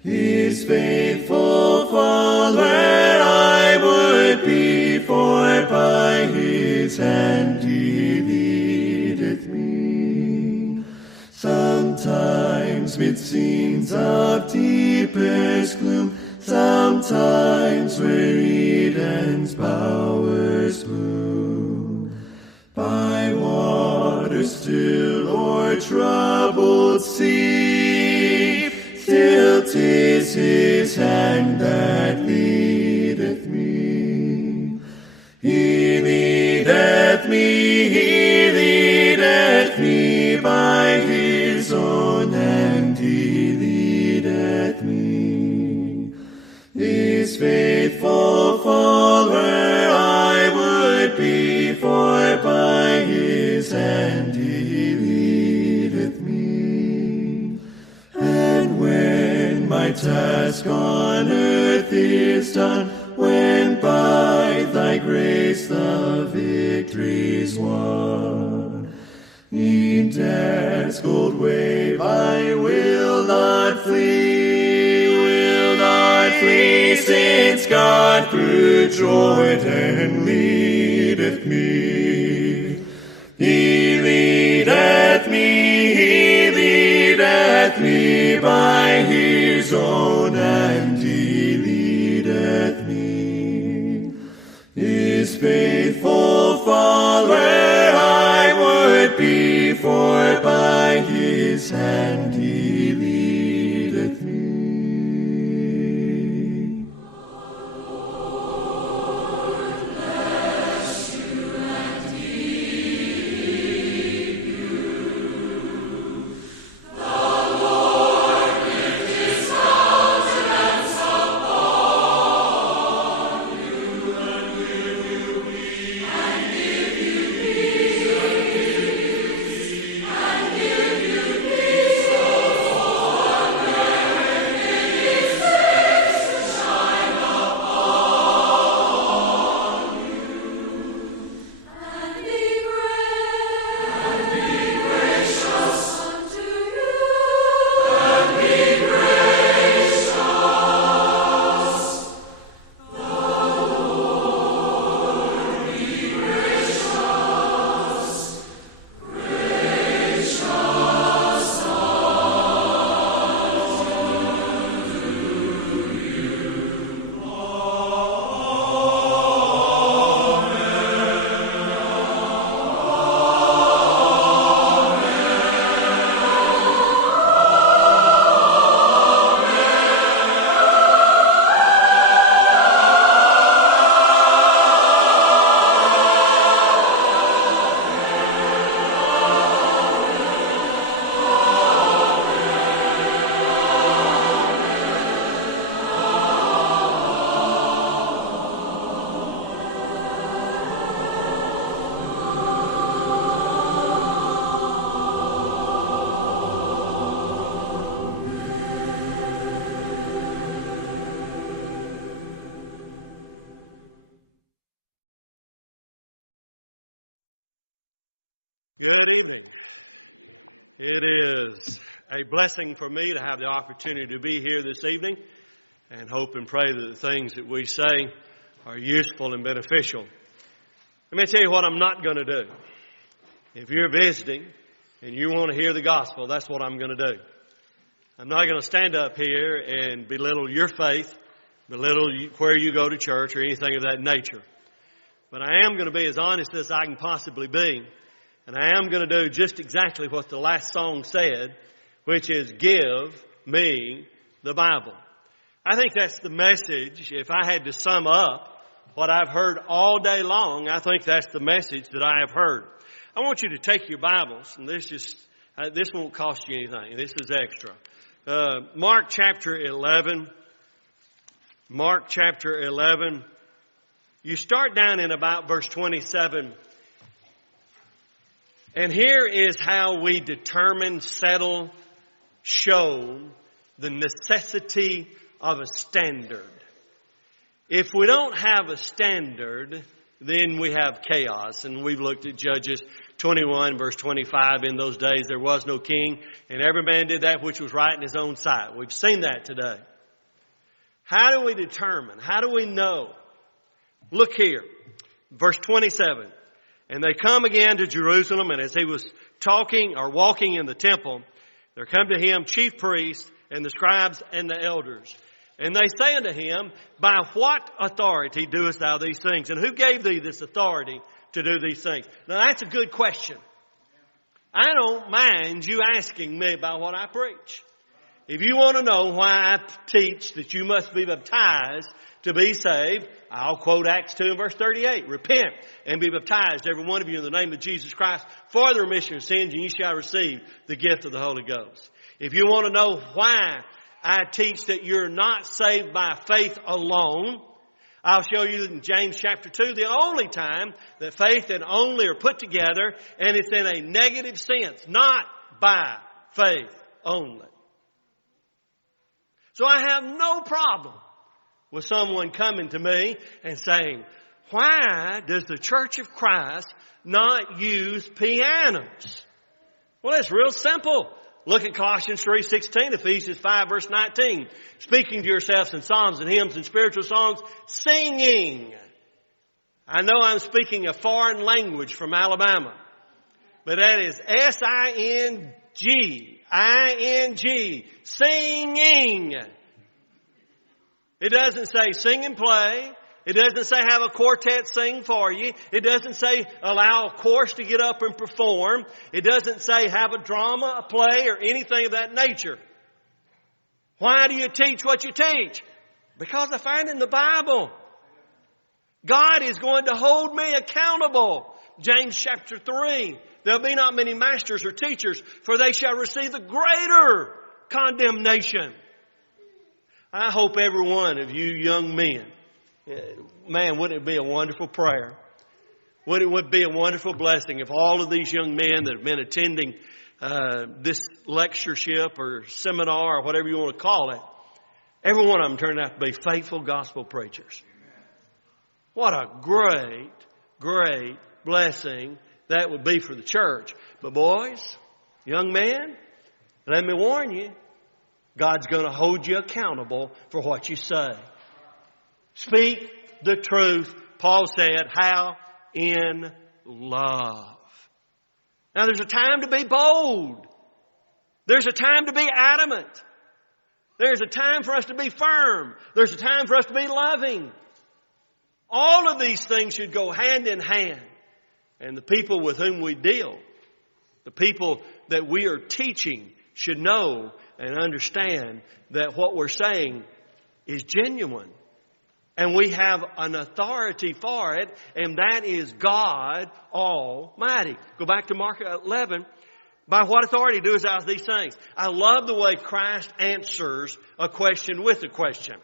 His faithful follower I would be, for by his hand he leadeth me. Sometimes mid scenes of deepest gloom, sometimes where Eden's bowers bloom, by waters still or troubled sea, still 'tis his hand that leadeth me. He leadeth me by his own hand, he leadeth task on earth is done, when by thy grace the victory's won. In death's cold wave I will not flee, since God through Jordan leadeth me. He leadeth me by his own hand, he leadeth me. His faithful follower I would be, for by his hand he leadeth me. Good evening. It is a blessing for me to have the opportunity to be here this evening, and hope and pray that the things that we say are useful and beneficial. Let me tell you what I'm not going to do. If you're visiting and you want to hear the gospel, that's what I'm going to do. I'm not going to stand up here and belittle your faith, belittle where you go to church or anything of that nature. But I am going to be as honest as I can possibly be. And I am going to do just exactly what the last song said, which is give me the Bible. I think that's the message. If I had to sum up what I've heard all day long, I think that's the message that I have heard. I want you to take your Bibles, and this won't cost you anything. This is extra. Mark chapter 11. Mark chapter 11. You start down in about verse 27. And here is how we determine, settle, show the necessity of a standard. If we don't have a standard, then we have chaos. And we've looked at Judges 21, verse 25. In those days there was no king, and every man did that which was right in his own sight. We've seen that today. How do we determine? How do we know? Look here. Verse 27. And they come again to Jerusalem, and as he was talking or walking in the temple, there come to him chief priests and the scribes and the elders. And they say unto him, by what authority doest thou these things? And who gave thee this authority to do these things? Now that's a good question. I don't mind you asking me about what I preach. If you want to know why I teach that you must be baptized to be saved, I'll quote Acts 2 and verse 38. Repent and be baptized, every one of you, in the name of Jesus Christ for the remission of sins, and you shall receive the gift of the Holy Ghost. If you want to know why I teach that you're not saved by faith alone, I'll show you in James chapter 2 the only time that faith and only are put together, and it's in a negative sense, not by faith only. So I have no problem with someone coming to me and saying, why does the Church of Christ not use pianos? Well, it's real simple. Look at Colossians 3:16, Ephesians 5 verse 19. Speaking to yourselves in psalms and hymns and spiritual songs, singing. I know I'm speaking a foreign language from Alabama, but that is S-I-N-G, I-N-G, singing. It doesn't say sing and play. It doesn't say have a quartet sing for you. It doesn't say allow a chorus to get up and perform. It doesn't say have a drama, a play, or anything of that nature. Why do you teach what you teach? Because I find in the Bible, God is going to hold me accountable. James chapter 3, there'll be not many masters or teachers, for they shall receive the greater condemnation. I hope every one of you young men, man, wouldn't it be a wonderful prayer? Wouldn't it be a wonderful blessing if all of these young men that have been attending this lectureship or seminar or whatever you want to call it, every one of them turned out to be faithful gospel preachers. What a great, great blessing that would be for the church. But boys, young men, let me warn you, God's going to hold you accountable for what you say. Speak the truth, Paul said, how? In love. Now there's a time to be bold. There's a time to be adamant. There's a time for us to be firm. There's a time for us to be loving. All of these things should go hand in hand. And the people with whom we deal, the people that we are teaching, should know and understand that what we're saying is genuine. And we have an authority for it, and that is God Almighty. Go back to Mark 11. By what authority doest thou these things? I love the way Christ answers a question with a question.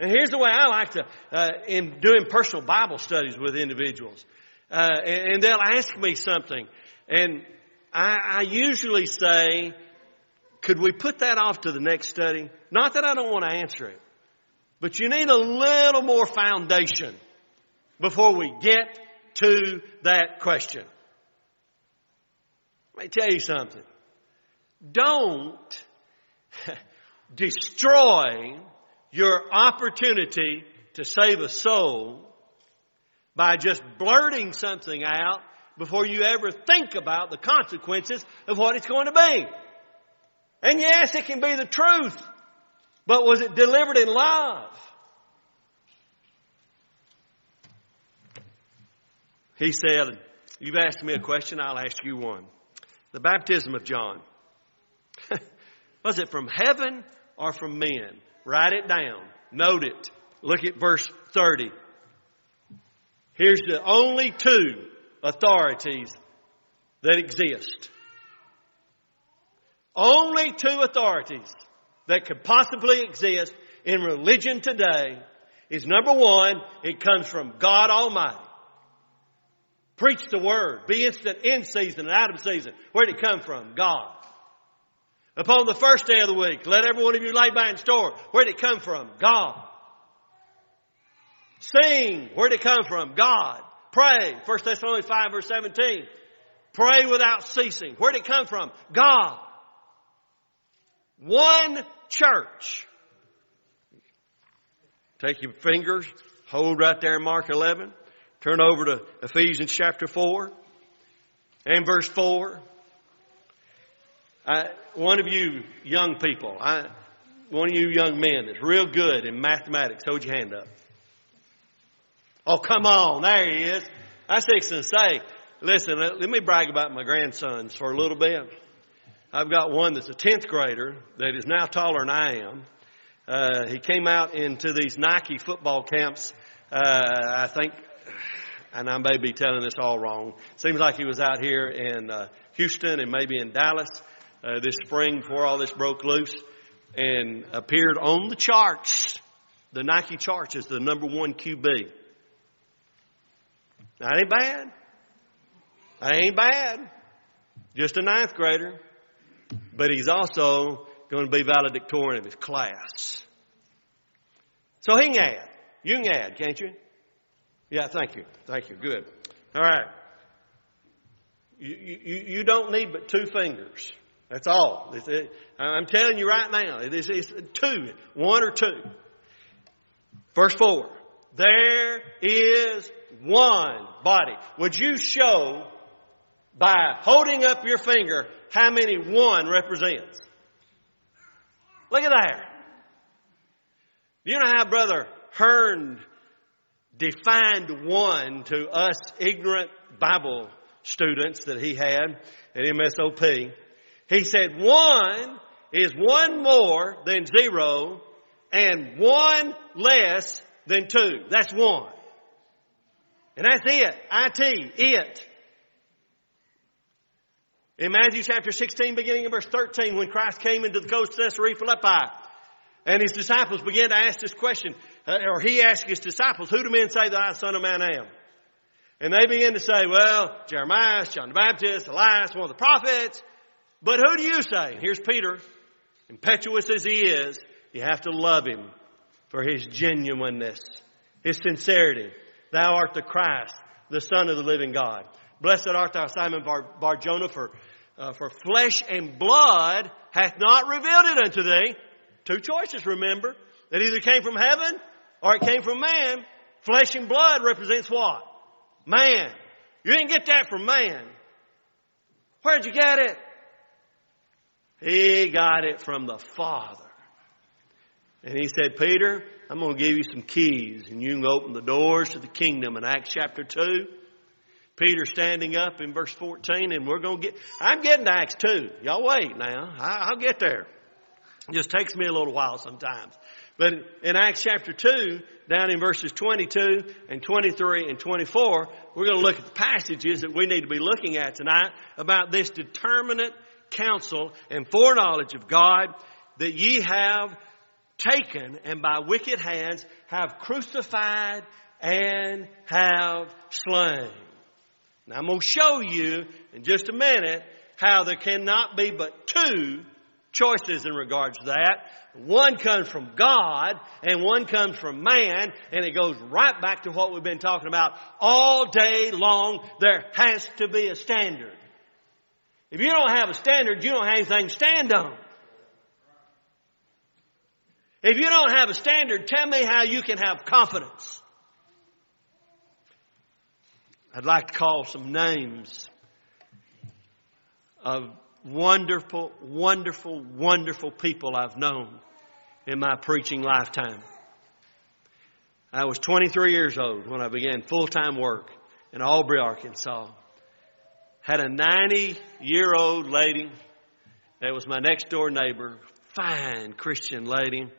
And here's the way I like to, in doing personal Bible studies with individuals. And they'll ask me something. And I usually say, could we put that off to the next study? Not that I don't want to answer it. But you need a little more foundation before we get to that question. Let me tell you something. Don't destroy your opportunity to save a soul by just blurting something out before you ever think about the consequences of what it's going to be. And yes, it can be the truth. But was it delivered in love? He said, you've asked me a question, I'll ask you one. The baptism of John. Was it from heaven or from men? Write it down. Note it. Look at verse 30. Here's the only two authorities that exist. Only two authorities that could possibly exist in religion today is, number one, it comes from God Almighty. Preach the word. Be instant in season and out of season. Where did it come from? God. Upon the first day of the week, let every one of you lay by in store. Where did it come from? God. Sing. Where did it come from? God. Pray. 1 Thessalonians 5 verse 17. Pray without ceasing. Where did it come from? God. One church. Take your fingers, hold right there in Mark 11. Turn over to Ephesians chapter 4 and verse 4. One of you young people, one of you young men that's real good in mathematics, hold your hand up. Oh, come on, there he is. I was fixing to say, listen, let me brag about my grandsons for a little bit. I've got one that's a 10th grader that is now taller than I am. He came out into these Nike football camps, I think, and I may be telling this all wrong. Seems like he was out here in Houston and maybe in Dallas this spring before all this broke loose, and appeared on the charts, the Nike charts, as the number one QB. That ain't bad. That ain't bad. Just a 9th grader. But he's also going to be valedictorian of his class. So he can add. You can add, can't you? Yeah, thank you. Thank you. Good. All right. You don't need but 2 fingers. That's all. I'm telling you right now. It's 2. 1 or 2. Verse 4. There is one body. Would you show by holding up your finger how many 1 represents? Look at there. Do you know how Brother Hearn defined 1 to us ignorant Bible students that he had at MSOP? He said 1 is 1 more than 0 and 1 less than 2. That's 1. And that's it. It. In Matthew chapter 16, beginning in verse 13, when Christ came into the coast of Caesarea Philippi, and his disciples began to ask this question, or he asked his disciples, who do men say that I, the Son of Man, am? And they began to say, well, Jeremiah, John the Baptist, Elias, one of the prophets. But who do you say? Here's Peter. Impetuous as he is, you have to love him for his genuineness, his sincerity. Thou art the Christ, the Son of the living God. Blessed art thou, Simon Bar-Jonah, for flesh and blood hath not revealed it unto thee. 2 choices, remember. It either came from heaven or it came from man. Flesh and blood represents what? Man. You didn't get that from man. Where'd you get it? He got it from the Father. And he said, Peter, I'm going to give you some keys and you can open the doors to the kingdom in Acts chapter 2. Peter standing up in verse 14 and I'm getting to Acts 2. Y'all wait now. I'll get there. It just takes me a little while sometimes. But in Acts chapter 2, down in verses 22 and 23 and 24, we're going to look at the passages that we need to be looking at tonight about this determinate counsel and foreknowledge of God that ye have taken and by wicked hands have crucified and have slain. Now I'm going to show you in just a minute how there cannot be but 2 choices in regards to that. One comes from God and one comes from man, and it goes right back to what we've been talking about all day long. There has to be a standard. If you don't have a standard, you don't have anything to stand on. If you don't have a standard, tell me how you can have confidence. I'd like to call some names of wonderful, wonderful, wonderful people I've known in my preaching lifetime. I was 23 years old when I began full-time work in Aubrey, Arkansas. Had a 90-year-old lady that was my next-door neighbor, fine Christian lady,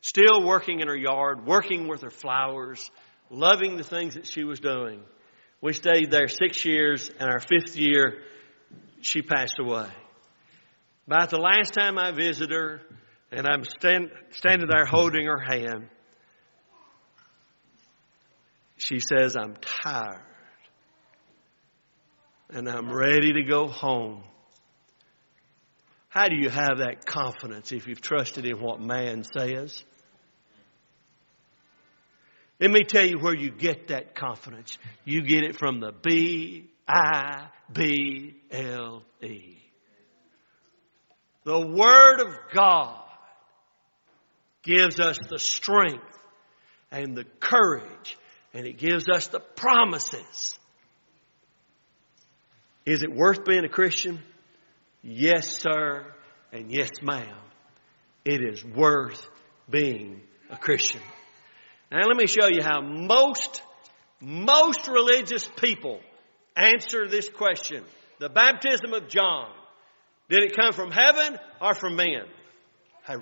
still working in her yard, working with her flowers, loving the things that she was doing. We stayed there 6 years, and our 5th year, she passed away. About the last time I visited her, and I'm standing there holding her hand, she says, I'm tired, and I'm ready to go home. How do you have that confidence if you've trusted in what man says? Let me tell you where you get that confidence. You get it from the B-I-B-L-E. The Word of God gives us the strength and the courage, and it gives us the promises. Is it worth being a Christian? Yes, sir, and yes, ma'am. It is worth being a Christian. Now let me show you how most religious people answer this question. The baptism of John, did it come from heaven or from men? Hey,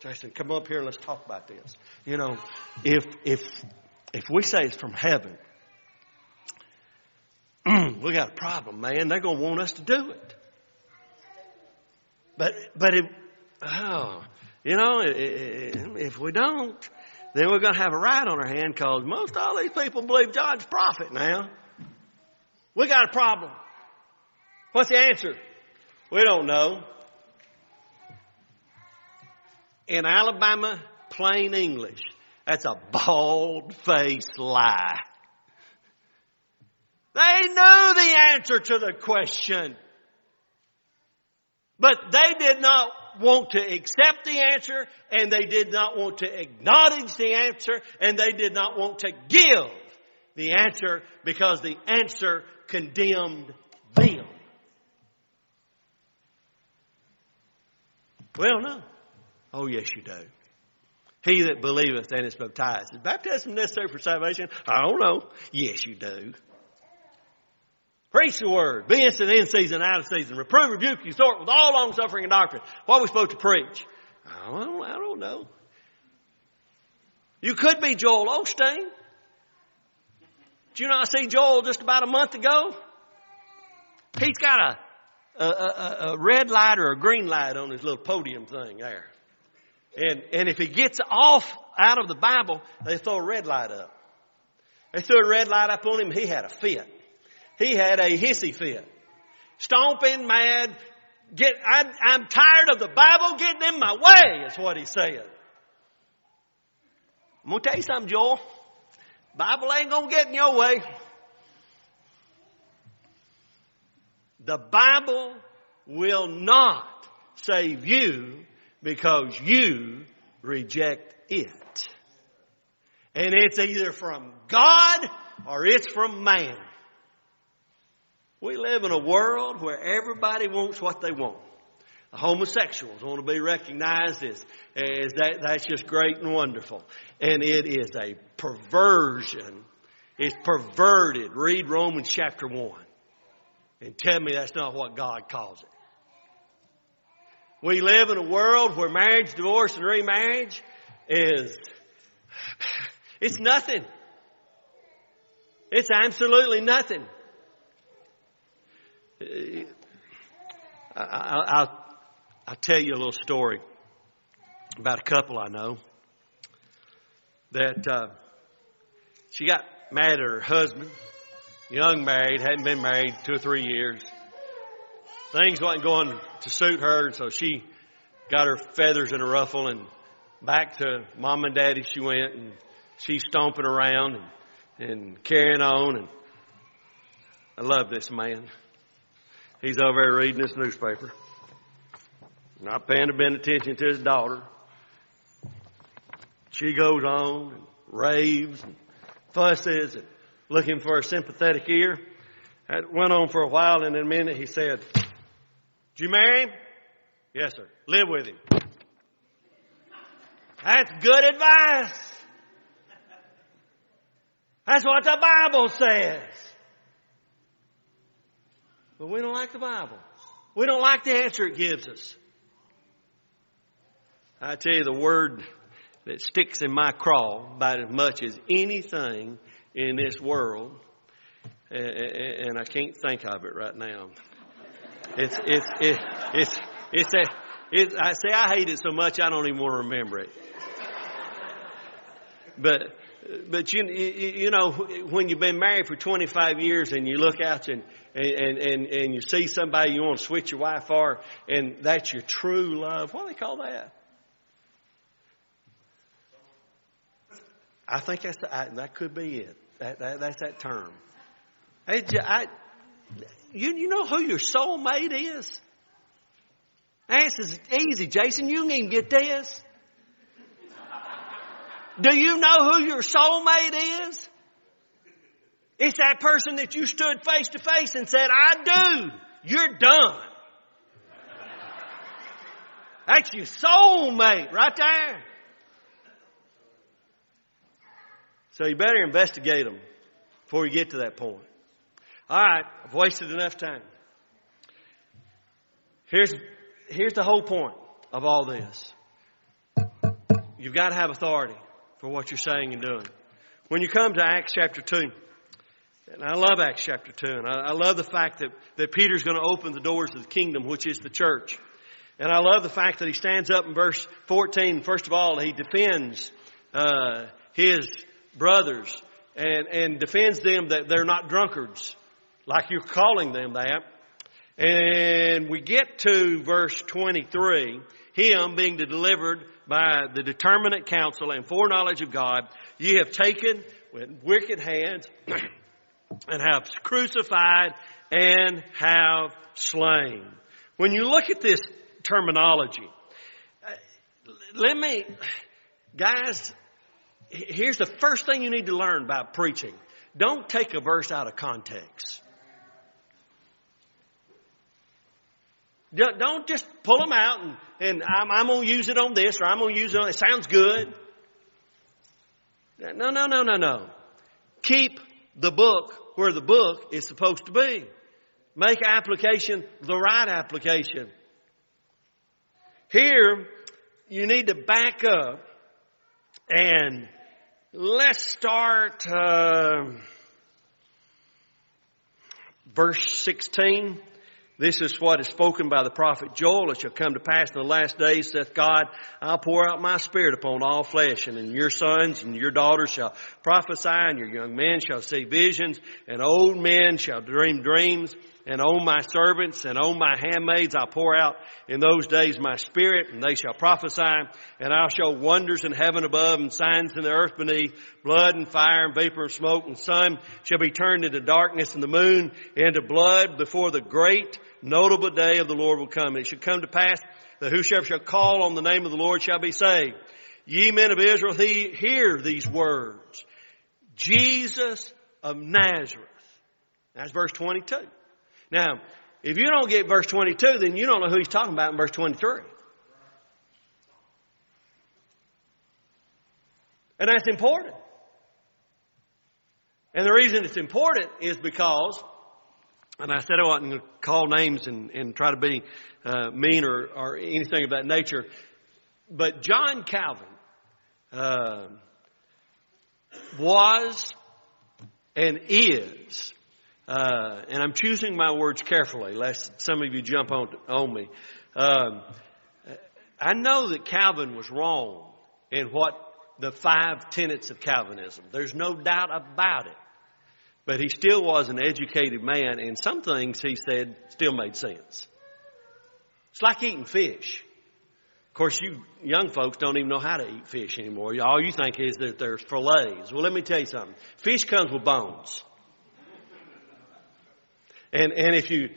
Jason, come up here and let's talk about this. You know, if we say it's from heaven, we got a problem, man. They're going to want us to do it. But if we don't, then we're going to have a right on our hand because most all these people believe John's prophet now. We got a problem. What's the answer? We don't know. in Alabama plain English, that's a bald-faced lie. They knew the answer to the question. But they did not want to accept the answer, and they did not want to acknowledge the answer, and they did not want to give the answer because the answer condemned them. Well, no. Oh, yes, you do. He that believeth and is baptized. Is baptism necessary for salvation? I don't know. Yes, you do. Preach the word. Be instant in season, out of season. Reprove, rebuke, exhort with all long suffering and doctrine. What are we supposed to preach? I don't know. You could be Joel Osteen. Did you not see Joel just about a month ago? He's got a red light or a green light on his little podium thing there. And if he gets off out of the Bible, they throw a red light up. They threw a red light up on him. He had a fit. He had a hissy fit. Stomping, mad. I'm tired of the Bible getting in my way, is what he said. I'm going to tell you something, Joel. Bible ain't going to get in your way. The Bible will not save you because you reject it. And it's either from God or it's from man. We live in a world where everybody wants what they want. The homosexuals want to be recognized as that's just great and wonderful. And it is a perversion. It's perverted. Read Romans chapter 1 and tell me that's not what God calls it. We live in a world where marriage, divorce, and remarriage it's nothing. It's absolutely nothing. I'll tell you a little story about a couple I know that she got mad at her husband, young married, hadn't been married 2 or 3 years. Things wasn't going to suit her, and so she got her feathers in a ruffle and back to mom and daddy she went, and she's stomping around and carrying on. And I love this man. He's over there reading this newspaper, not paying a bit of attention to his daughter. She goes on and raves and fusses and looking for a sympathetic ear. That went on for a while, and in a minute he said, "Did you marry him?" "Yes, sir." "Live with him." That's good advice. That's what the Bible says. But we don't like the Bible. We don't like the answer it gives us. I tell you, the word that sticks in my craw about as much as anything in this world, and I can't think of it right now. I hate it so much I don't even want to remember it. But you know, when you've been married for 25 years and you look out and you see somebody you want to switch your wife for, and that's your true love. What do they call that? I think that could be it. That's that term. You know who your soulmate is? This is easy, Jason. You can even get this. Do you know who your soulmate is? It's that person that you stood face to face and said, "I do." You're done. That's your soulmate right there. So you better investigate them before you get to that point. All right, I've wasted enough time. Here's the whole point of all this. You've got to have authority for what you're saying and doing. When you come to Acts chapter 2, and I love Acts chapter 2, and I love the fact that Peter's going to open the doors of the kingdom, which is the church. And I love the fact that he stands up in verse 14. First of all, he defends his brothers and defends them that they're not drunkards, like you're calling them that. And we get to verse 23, Him being delivered by the determinate counsel and foreknowledge of God, ye have taken with wicked hands and have crucified and have slain. When you look at this terminology, guys, here's the first thing you need to learn about preaching. Don't take a verse out of context. Don't just pull them out and I'm going to use it on this or I'm going to use it on it. Sounds good. No. Keep the book where the book is supposed to be. Make application the right application. Here, you need to back up and let's start verse 16. This is what is spoken by the prophet Joel. It shall come to pass in the last days, saith God, I'll pour out my spirit upon all flesh, and in your sons and your daughters shall prophesy, and your young men shall see visions, and old men shall dream dreams. And on my servants and on my handmaids I'll pour out in those days my spirit, and they shall prophesy. And I'll show wonders in heaven above and signs in the earth beneath, blood and fire and vapor of smoke, and sun shall be turned into darkness and the moon into blood before the great notable day of the Lord will come. And it shall come to pass that whosoever shall call on the name of the Lord shall be saved. Ye men of Israel, hear these words. Jesus of Nazareth. That's verse 22. Now, if you don't get verse 22, then you don't know who he's talking about in verse 23. And that's important. And the reason it's important is because, and I said I wasn't going to call names and try to be mean or anything of that nature, but John Calvin was and is, and I'm choosing my words carefully, lest some of you jump on me. I know that Calvin was wrong in what the 5 tenets of Calvinism. There's no doubt about it. But he still was an educated man, and some things he said still made sense. It's like eating fish. Of course, you young folks don't even know how to eat fish anymore. All you think is that there's fillets. Well, let me tell you something. Fish comes with bones. And if you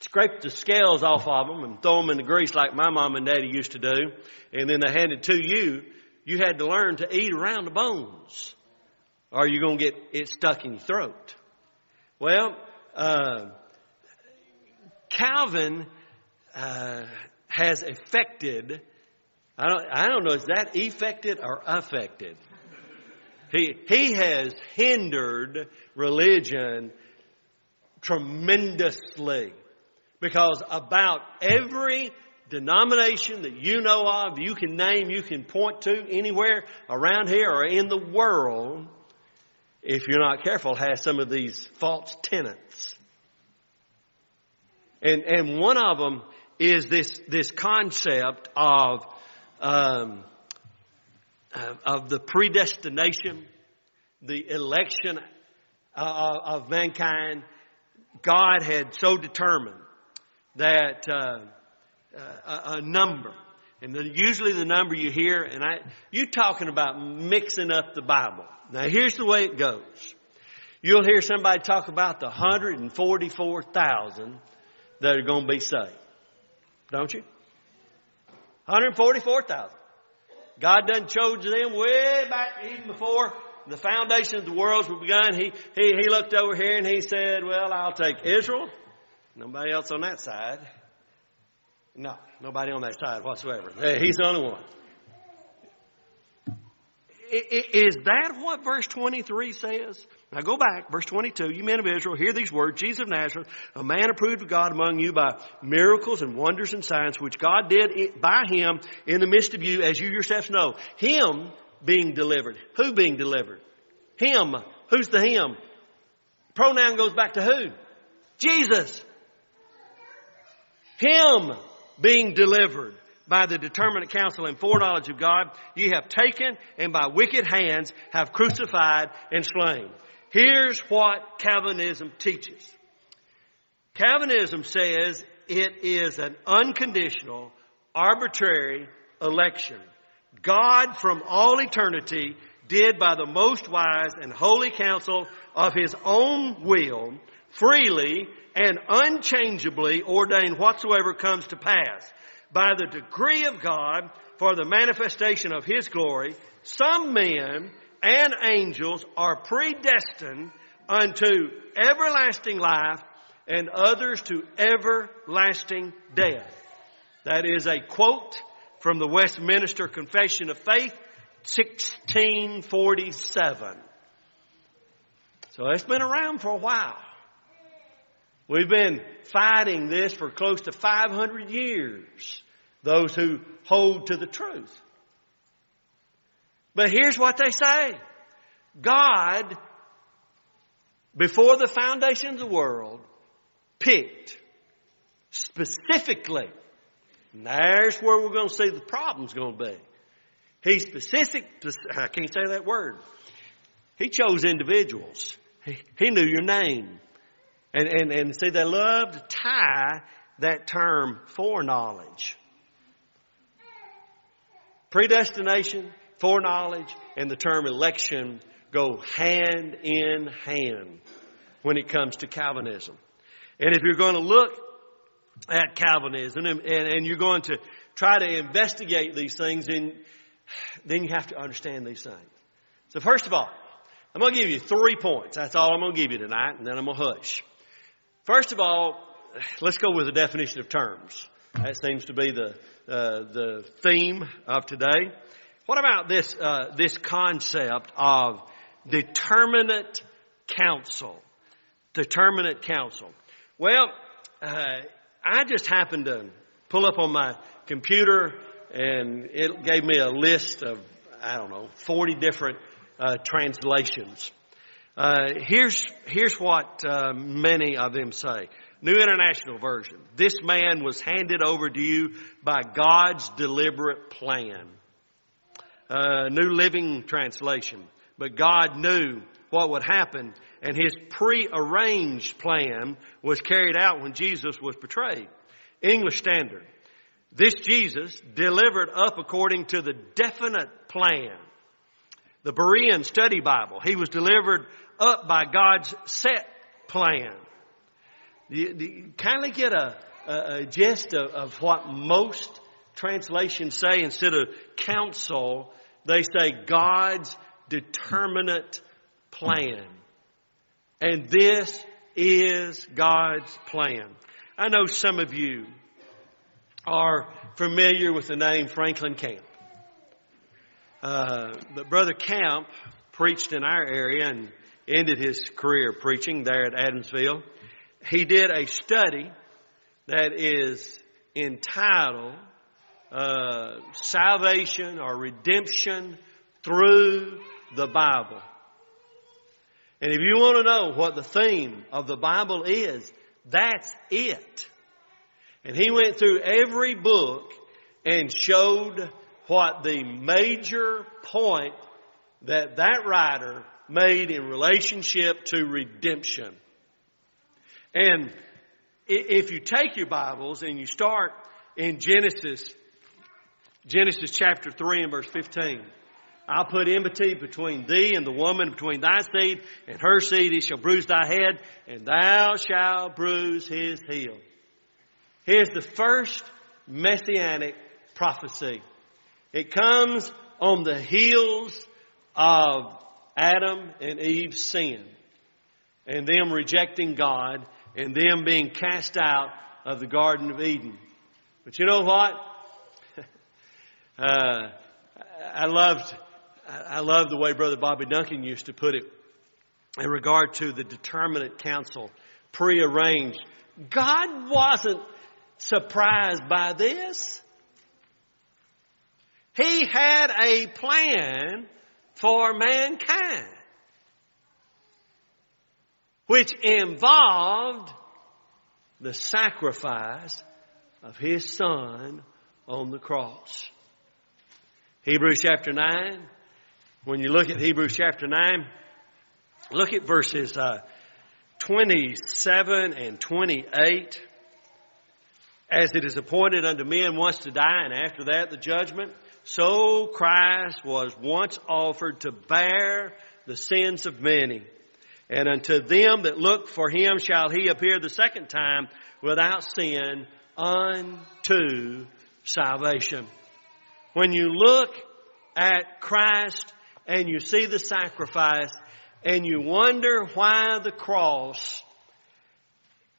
scrape the scales off of them and throw them in the grease like my mom and daddy used to do, and then they hand it to you, you had to learn to eat around the bones, or you're going to get it stuck in your throat. Well, Calvin has affected, I don't know, is that affected or affected? He has hindered religion tremendously, because about every denomination that you know of, you can name, you can point to anywhere around here or in the world, if you're not careful, has some of these false tenets. And one of them is this concept of the predestination, the election of mankind. God had so determined that a number, and usually the number you hear, and you talking about mixing up the Bible. Now here's the way it goes. You'll hear somebody talk about the 144,000 that are going to be saved. Don't you? 144,000. God done chose them way back even before the foundation of the world was begun. He looked over here and he said, well, I'll take Israel. Nobody else on that side. No, nobody on that side whatsoever. He's the only one. Is that what verse 23 says? Now go back, verse 22. You men of Israel, hear these words. Jesus of Nazareth, a man approved of God among you by miracles and wonders and signs, which God did by him in the midst of you, as you yourselves know. Him being delivered. Who being delivered? Him. Who's the him? Pronoun goes back to who? Jesus. Him being delivered by the determinate counsel and foreknowledge of God, ye have taken and by wicked hands have crucified and slain. Here's what Calvinism teaches. Calvinism says it is an unconditional, arbitrary election. God from all eternity did by the most wise and holy counsel of His own will freely and unchangeably ordain whatsoever comes to pass. By the decree of God for the manifestation of His glory, some men and angels are predestined unto everlasting life and others to everlasting death. That is a quote from the Westminster Confession of Faith, 1647. So it's been around for a while. We've been fighting this for close to 500 years, those who hold to the truth. But here's what they say. God, before the foundations of the world, picked specifically, and there's where we're going to see the problem's going to be. I can't say that word. He chose individuals. He knew your name. And see, they love to tie that term foreknowledge. Predestination, foreknowledge, and the term election go hand in hand when it comes to Calvinism. And if you're going to look at Calvinism and you're going to try to investigate these things, then you have to understand these things. So first of all, I'm going to give you 3 points. That's all I'm going to give you tonight, and then I'm going to hush. First of all, let's go with the definition of terms. That seems to be the theme of today. What about this concept of determinate counsel? Determinate counsel. Well, I just happened to pull up on my computer, and it gave me a list of, 40 different translations. Here's what many of them say. New International Version. This man was handed over to you by God's deliberate plan. New Living Translation. But God knew what would happen, and His prearranged plan was carried out when Jesus was betrayed. English Standard. This Jesus delivered up according to the definite plan. The Berean Study Bible. He was delivered up by God's set plan. You kind of get a gist of what most translations say. Instead of counsel, they say God's determinate plan. And this is God's plan. I know some of you are familiar with the name Franklin Camp. But Brother Camp preached in our area and ended his career preaching there at Adamsville. He did a study that is entitled Salvation or Redemption Through the Bible. And if you want to know what the theme of the Bible is, that's it. And he went through every book and showed what the major point that writer made in relationship to redemption. And if you take your Bibles and you start in Genesis chapter 3 and verse 15. I'll put enmity between thee and the woman, between thy seed and her seed. He shall bruise thy head, and thou shalt bruise his heel. Here's the first messianic prophecy. It comes on the heels of Adam and Eve's sin, and them rejecting God, and them being cast out of the Garden of Eden. But you know what? I love the way Brother Bobby Duncan used to put it in regard to the determinate counsel, prearranged. God wasn't surprised by this. He had a plan for mankind, which involved the sacrifice of His Son on the cross. Hebrews chapter 9. When you look at Hebrews chapter 9, look at verses 27 and 28. as it is appointed unto men once to die, and after that the judgment, so Christ was once offered to bear the sins of many. And unto them that look for him shall he appear the second time without sin unto salvation. When you look at Christ and you see the sacrifice and you wonder why the cross,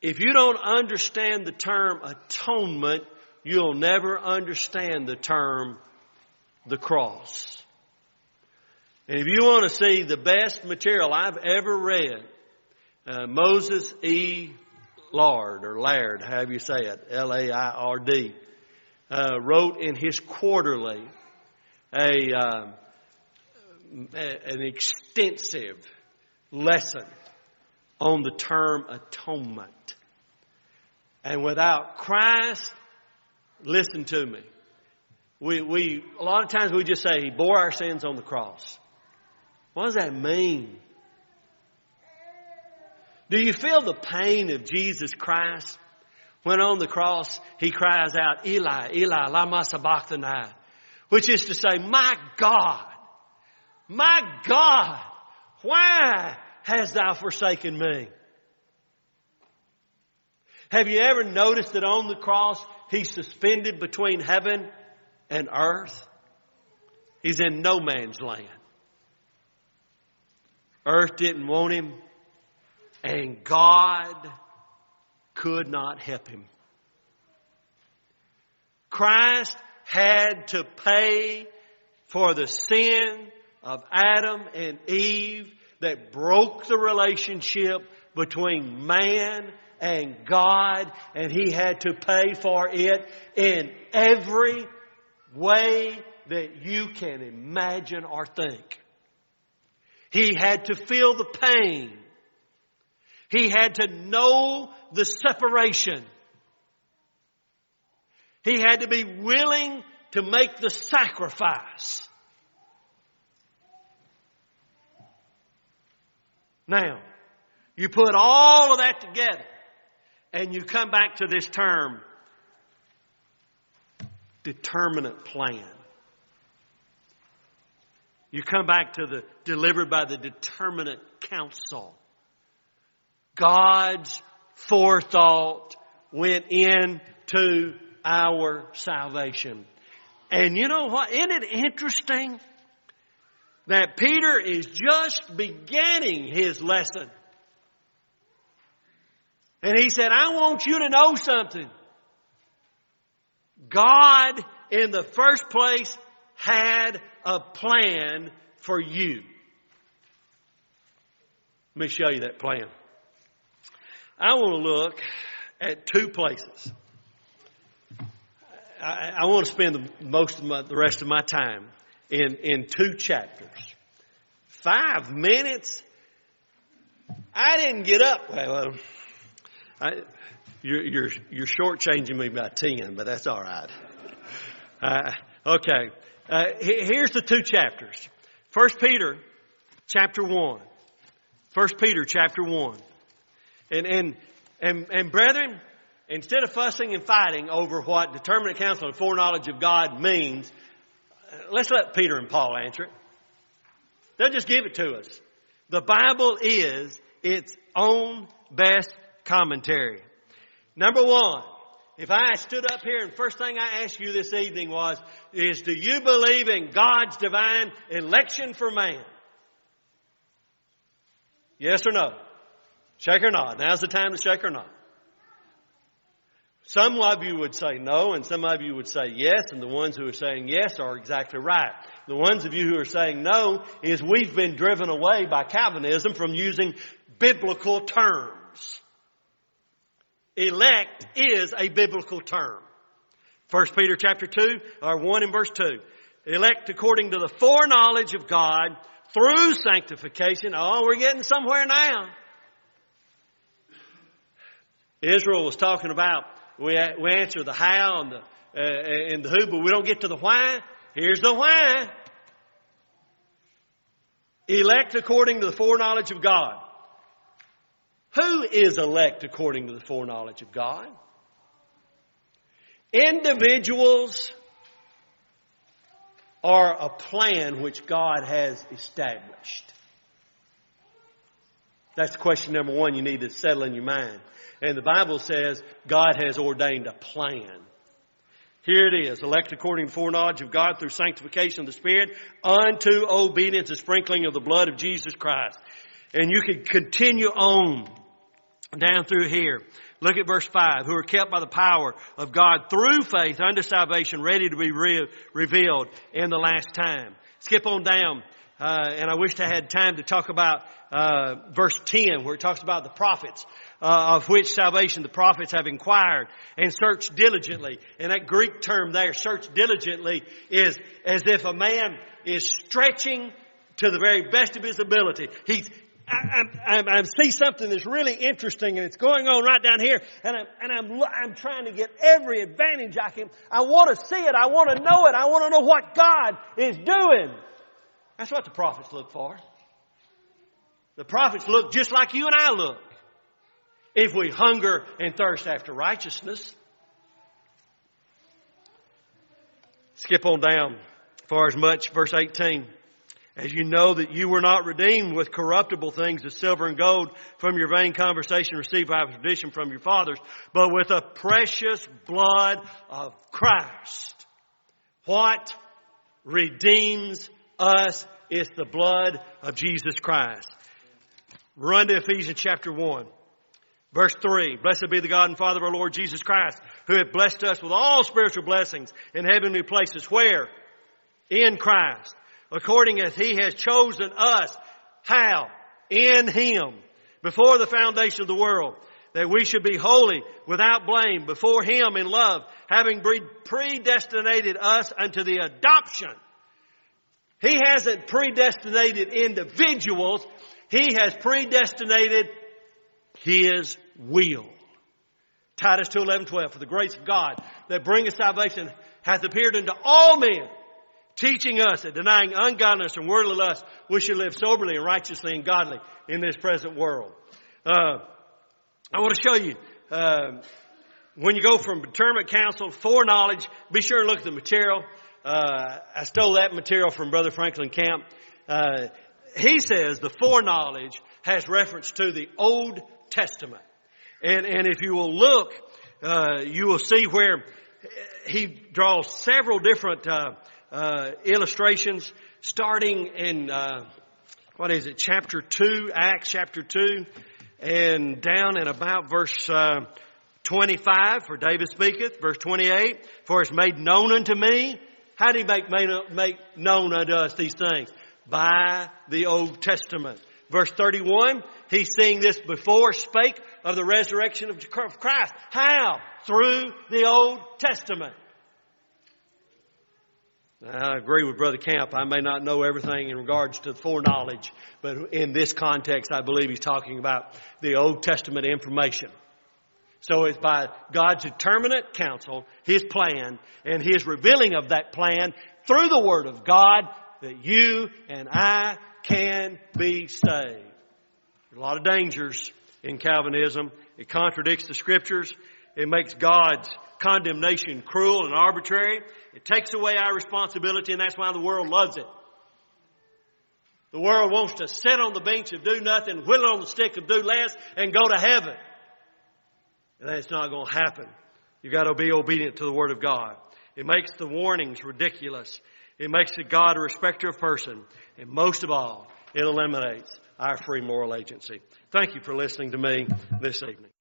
if you don't understand the term atonement, you'll never understand the term the cross. And if you want to see the best material I've ever read, Moses E. Lard, or Laird, however you say it, L-A-I-R-D, wrote in his quarterly an extensive lesson on the term atonement. And without Christ, listen to me, we a lot of times we just say He bore our sins on the cross. What does that mean? Do you feel the pain of Jesus Christ when on the cross He cries out, Eli, Eli, lama sabachthani, which is to say, my God, why hast thou forsaken me? Have you ever noticed that on the cross He's suspended between heaven and earth? He's in no man's land. Earth didn't want Him, and God could not help Him. Christ had to pay for the sin of Adam and Eve that broke the relationship between man and God, and He had to pay for it in every way that you can imagine or think. He had to feel the pain. He had to know the separation. He had to be willing to make the sacrifice. Now, you put all of that together and you come back to this term, determinate plan. You come back to the delivered by the determinate counsel. God's forethought went into our salvation. And you know what? Isn't it interesting that Peter is just beginning his lesson? And he said, I want you to know something. God, in the first place, had a plan for you. Let me show you that plan. I want to look at two places. I want to spend the rest of my time in two chapters. 5 minutes? I didn't get up. Well, you're shortchanging me by 10, but that's all right. Okay. Here's the two chapters. 1 Peter chapter 1. 1 Peter chapter 1. And brethren, instead of fussing and fighting over what determinate counsel and foreknowledge of God means, let's let Peter and Paul answer it. They'll just give it to us. The Bible is its own best commentary. Number one, if I stood up here and first thing I asked you this evening is do you believe in God's divine election for man? Yes or no? Shake or nod. Now's the time to shake or nod. Some of you would say no, and some of you would say yes, and the ones who are saying yes are exactly right. The ones of you who are saying no is we've been driven away by Calvinism from using biblical terms. Elect is a biblical term. 1 Peter chapter 2, or 1 and verse 2. Elect according to the foreknowledge of God through sanctification. Oh, we're getting somewhere now. Israel was talking about, we answer the how and the who, but we don't get to the why. Here's the why. Elect according to the foreknowledge of God. Who is elect according to the foreknowledge of God? individuals or a plan which God has established? That's question number one you need to settle in your mind. And the Bible says God has ordained a plan. Here it is, elect according to foreknowledge of God through sanctification of the Spirit unto obedience and sprinkling of the blood of Jesus Christ. And you can continue on down through here. Look at verse 5. Who are kept by the power of God through faith unto salvation, ready to be revealed in the last time. Skip on down. And I wished I had time to talk about verse 10, where it talks about the prophets, of which salvation the prophets have inquired and searched diligently. And that Greek term there, search diligently, is as if a man is stretching to the very best of his ability. I see something that's really interesting, and it's going on right down here, and I'm trying to get every advantage I can. I want to see it. I want to know it. I want to know what God is doing. That's what the prophets look for. The prophets look just like you and I look. If we hunger and thirst after righteousness. Skip on down for as much, verse 18. As you know that you were not redeemed with corruptible things as silver and gold from your vain conversation received by tradition from your fathers, but with the precious blood of Christ. What redeems us is the blood of Jesus Christ. Run to Ephesians chapter 1. Verse 3, blessed be the God and Father of our Lord Jesus Christ, who hath blessed us with all spiritual blessings in heavenly places. Where? In Christ. According as He has chosen us. How? In Him. Before the foundation of the world. That we should be holy, without blame, before Him in love, having predestinated us unto the adoption. He hasn't predestinated individuals. He has predestinated His will. Titus 2:11-12. For the grace of God that bringeth salvation hath appeared unto all men, teaching us that denying ungodliness and worldly lust, we should live soberly and righteously and godly in this present world. I want to show you, when you go from determinate counsel, foreknowledge, be sure and look at the material. I stole that material from Brother Franklin Camp. He says the foreknowledge has reference to the Old Testament. And if you will look, you will see where he draws several different illustrations, starting in, chapter 2, Acts chapter 2, and down in about verse 25, for David speaketh, verse 28, for it's made known unto me. How did he make known unto us these things? By the Old Testament. Verse 31, he's seeing this before, spake of the resurrection of Christ. How? Through the Old Testament. I agree with Brother Camp. I may not know everything in regards to foreknowledge, but in this context, I believe he's talking about the Old Testament information. So it's by God's determinate counsel, His plan, and His revealing of that plan through the Word of God that you and I can be saved. There's a lot of dangers in Calvinism. It contradicts the Scriptures. It makes God's condemnation cruel and arbitrary. It takes away our responsibility, and that's why the world loves it. The world wants to sit on the bench and do nothing, whittle on the stick and do less, and go to heaven. And that's not going to happen. You've got to be obedient to the Word of God. It makes the warnings ridiculous. It makes God a respecter of person. And most of all, it eliminates our free moral agency. Thank you for listening to me this evening.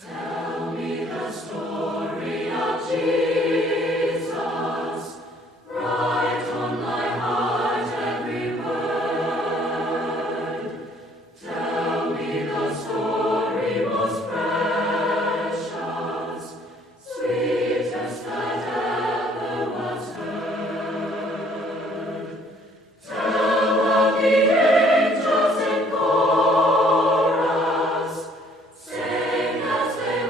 Tell me the story of Jesus. Write on my heart every word. Tell me the story most precious, sweetest that ever was heard. Tell of the angels in chorus, sing as they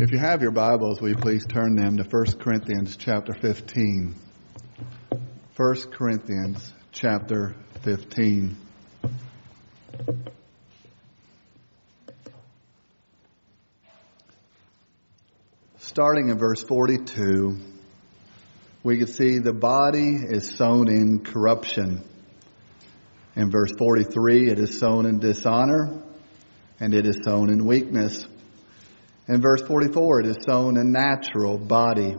If you have your Bibles, will you please turn them to 1 Corinthians chapter 15. 1 Corinthians chapter 15. Starting in verse 42, we can see the body is sown in corruption. In verse 43, it is sown in dishonor, and it is sown in weakness. In verse 44, it is sown a natural body.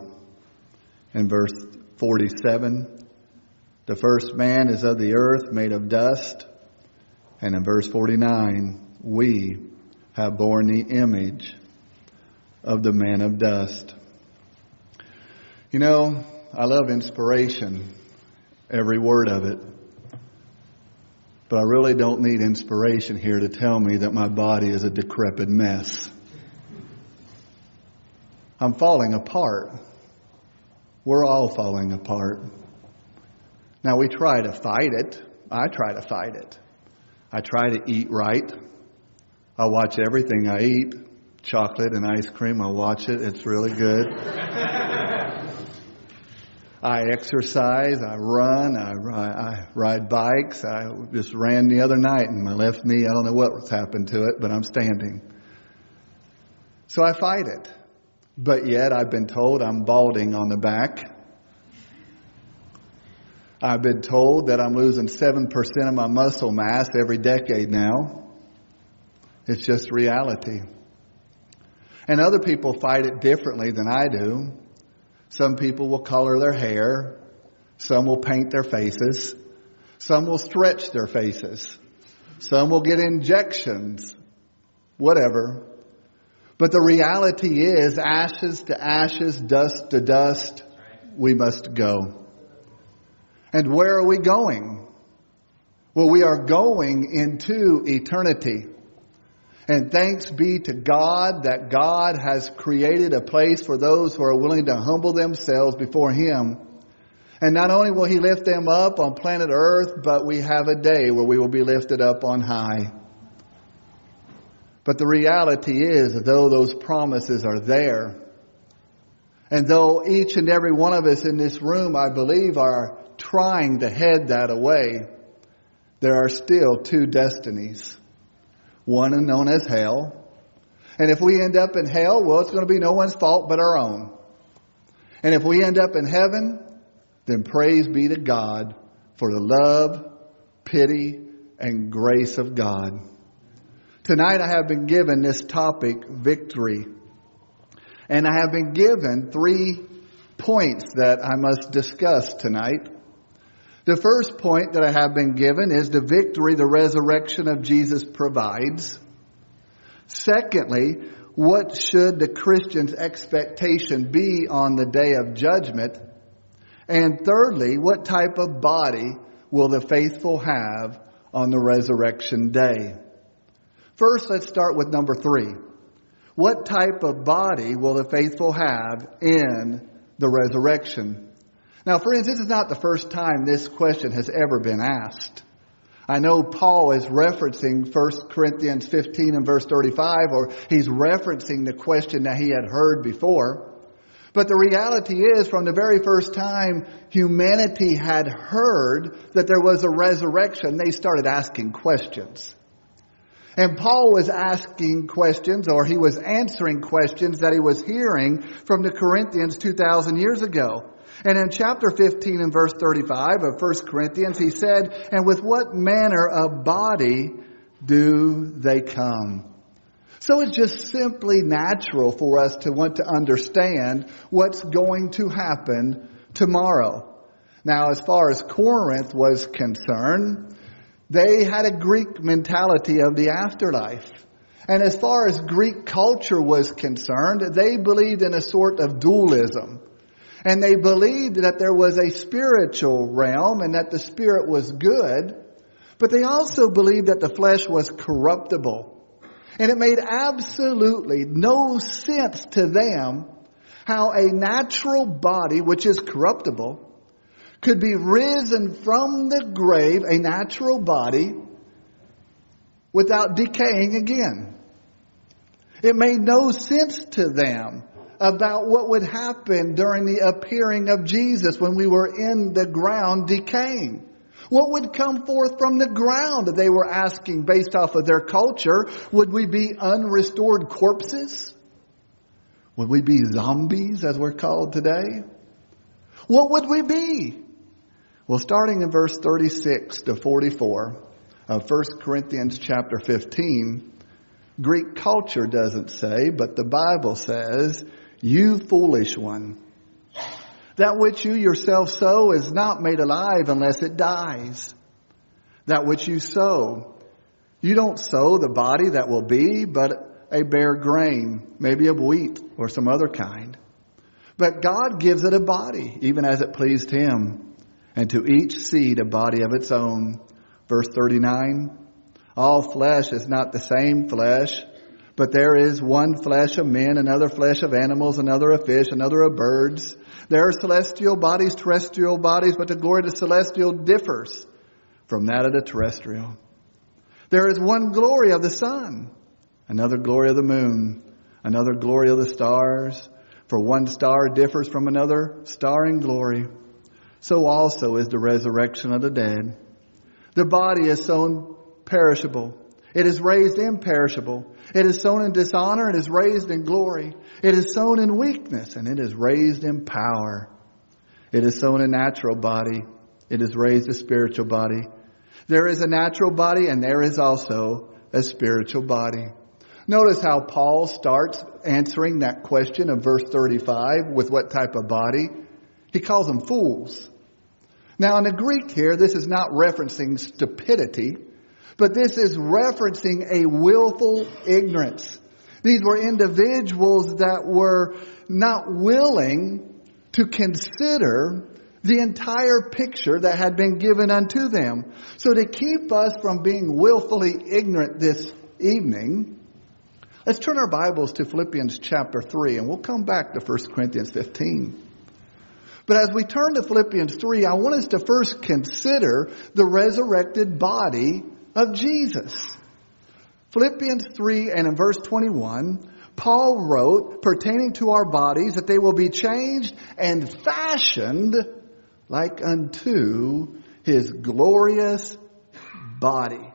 In verse 47, the first man is of the earth, made of dust. And in verse 49, we have borne the image of the man of dust. You know, I love inspiration, every word of it. But I really don't need inspiration here to tell me that my body is a decrepit mess. I'm falling apart. We're all falling apart. Now we try to fight it. I try to fight it. I try to eat right. I watch everything I eat. Chocolate and ice cream, I watch it. It's really good. I exercise. I run. I ride bikes. I just ran the other night and my left knee, I don't know what's happened to it, but I'm standing. So I fight it. But yet I've been told I'm balding on the back. I've been told that I'm losing 7% of my muscle mass every decade now. It's just reality. And other people fight it differently than I do. Some people will color their hair. Some will paint their faces. Some will stretch their faces. Some will get injections. Whatever. But the reality is, ashes to ashes, dust to dust, we must go. And where are we going? Well, we are going into eternity. And thanks be to God that God has created a place for those who are willing to humble themselves before Him. And not only will He lift them up on planet Earth, but we have a day where we will be lifted up on high. But the reality is, though those promises are there, and though each and every one of us in this room, I believe, are trying to head that away, there are still two destinies. One known as hell. And if we end up in hell, well, it's going to be no one's fault but our own. And if we end up in heaven, then praise be to God for the love, pity, and grace of God. Tonight I have been given this topic, victory. And I have been given 3 points that I must discuss tonight. The first point that I have been given is the victory the resurrection of Jesus provides. Secondly, what should the Christian's expectation be on the day of judgment? And thirdly, what type of body will the faithful have on the resurrection day? First, let's start with number 3. What type of body will the faithful have in the resurrection? Now, friends, this is not the first time this question has ever been asked. I know Paul is referencing 1 Corinthians 15 and verse 35, or he's referencing the question that he had heard before. But the reality is, from the very first time humanity had heard that there was a resurrection, they started asking questions. And Paul was asking questions, or he was answering questions that he was hearing from the Corinthians 2,000 years ago. And in chapter 15 and verse 35 of 1 Corinthians, he said, "And with what manner of body do they come?" So it's just simply natural for us to want to understand what's going to happen tomorrow. Now, as far as Corinth was concerned, they had a Greek mentality of the afterlife. And as far as Greek culture was concerned, they believed in a sort of dualism. And they believed that there was a spiritual realm and that the spirit was good. But they also believed that the flesh was corruptible. And it made absolutely no sense to them how a natural body, which is corruptible, could be risen from the grave, a natural body, without decaying again. It made no sense to them about what would happen during the appearing of Jesus when we were in the ground decaying. What would come forth from the ground? They were asking based off of their culture. Would we be unrestored corpses? Would we be zombies as we're called today? What would we be? Well, starting in verse 36 to 44 of 1 Corinthians chapter 15, Greek culture doesn't say, but the Bible says, "You foolish one, that which you yourself sow is not made alive unless it dies. That which you sow, you don't sow the body that will be, but a bare grain, maybe of wheat or some other kind. But God gives it a body, even as it pleased Him, and to each seed a body of its own." Verse 39, "All flesh is not the same flesh, but there is one flesh of men, another flesh of animals, another of fish, another of birds. There are celestial bodies, terrestrial bodies, but the glory of the celestial differs from that of the terrestrial. There is one glory of the sun, another glory of the moon, another glory of the stars. For one star differs from another star in glory. So also is the resurrection of the dead. The body is sown perishable. It is raised imperishable. It is sown in dishonor. It is raised in glory. It is sown in weakness, and it is raised in power. It is sown a natural body. It is raised a spiritual body. There is a natural body, and there is also a spiritual body." Notice how Paul starts answering that question of verse 35 with what type of body? He calls them fools. Now in the Greek here, this is not referencing stupidity, but this is referencing a willful ignorance. These were individuals that were not willing to consider the entire picture that had been given unto them. So to keep us from being willfully ignorant this evening, let's turn our Bibles to Philippians chapter 3, and we'll come back to 1 Corinthians 15. But as we turn to Philippians 3, I want us to first consider the resurrected body of Jesus. Philippians 3 and in verse 21, Paul wrote pertaining to our bodies that they will be changed and fashioned like unto His glorious body.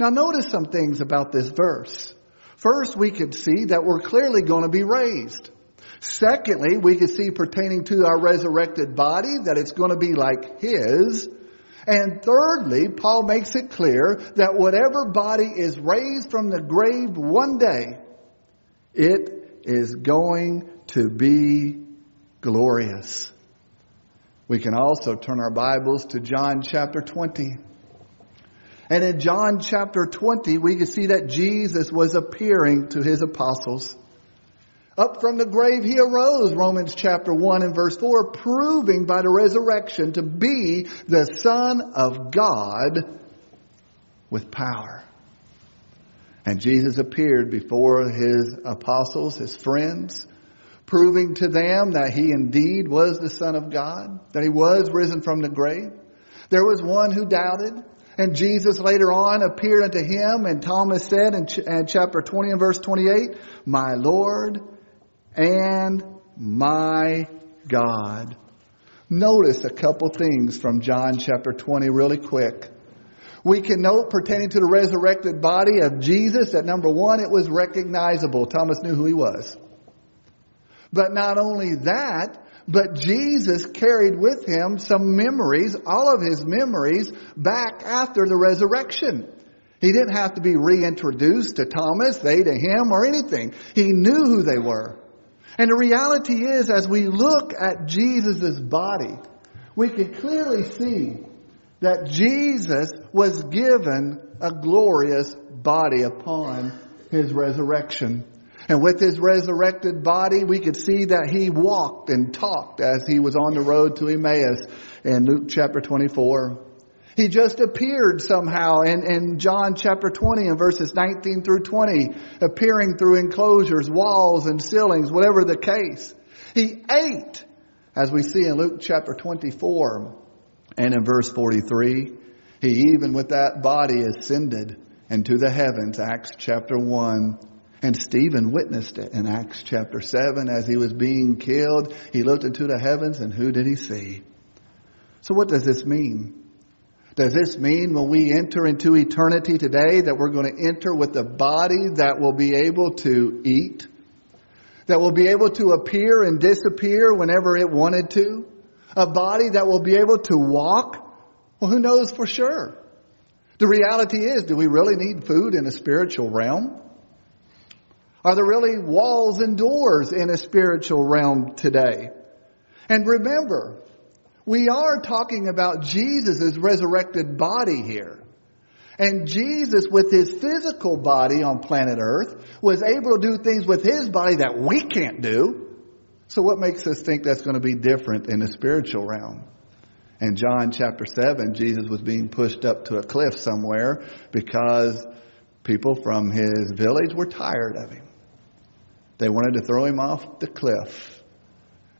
Now notice some things about this verse. First, we could see that we're clearly going to be raised. Secondly, we could see pertaining to our resurrected body that it's going to be like His. And thirdly, Paul makes it clear that whatever body is raised from the grave one day, it is going to be glorious. We can also turn our Bibles to John chapter 20. And in John chapter 20, we can see that Jesus was appearing to His apostles. Up from the grave He arose, Romans chapter 1 and verse 4, proving by the resurrection to be the Son of God with power. And Jesus appeared before His apostles, His friends, proving to them that He indeed was the Son of God, that He was risen from the grave. There was one who doubted, and Jesus later on appeared unto him, and Thomas said in chapter 20 and verse 28, "My Lord and my God." Notice a couple things from John chapter 20 really quick. We can note pertaining to the resurrected body of Jesus that number one, it was recognizable. Thomas knew who He was. But not only that, but Jesus carried with Him some memories, all of His memories, back after the resurrection. He didn't have to be reintroduced to Thomas, they to Him, or anything. He knew who they were. And the reality is, as we look at Jesus' body, we can clearly see that Jesus was given a glorious body upon His resurrection. And with His resurrected body, we could see that He walked and talked as He was on the road to Emmaus in Luke chapter 24. He just appeared somehow in John chapter 20 and verses 19 through 20, appearing through enclosures, walls, and ceilings, whatever the case. He ate, as we see in Luke chapter 24 and in verse 43. He even with that body ascended into the heavens, Acts chapter 1. And Stephen witnessed it in Acts chapter 7 as he was being killed. He looked into the heavens, and who did he see? So what does this mean? Does this mean when we enter into eternity today that we're going to enter with a body that will be able to eat? That will be able to appear and disappear whenever it wanted to? A body that will be able to walk? Well, who knows for sure? The reality is, do we really need food in a spiritual realm? Are there really walls and doors in a spiritual realm today? And remember, we are talking about Jesus' resurrected body here. And Jesus, with his physical body on planet Earth, was able to do things with his body that we can't do. So what makes us think that's going to be different in the spiritual realm? In John chapter 7, Jesus was being pushed up to a cliff somewhere because people from his village were tired of him. They wanted to throw him off the cliff.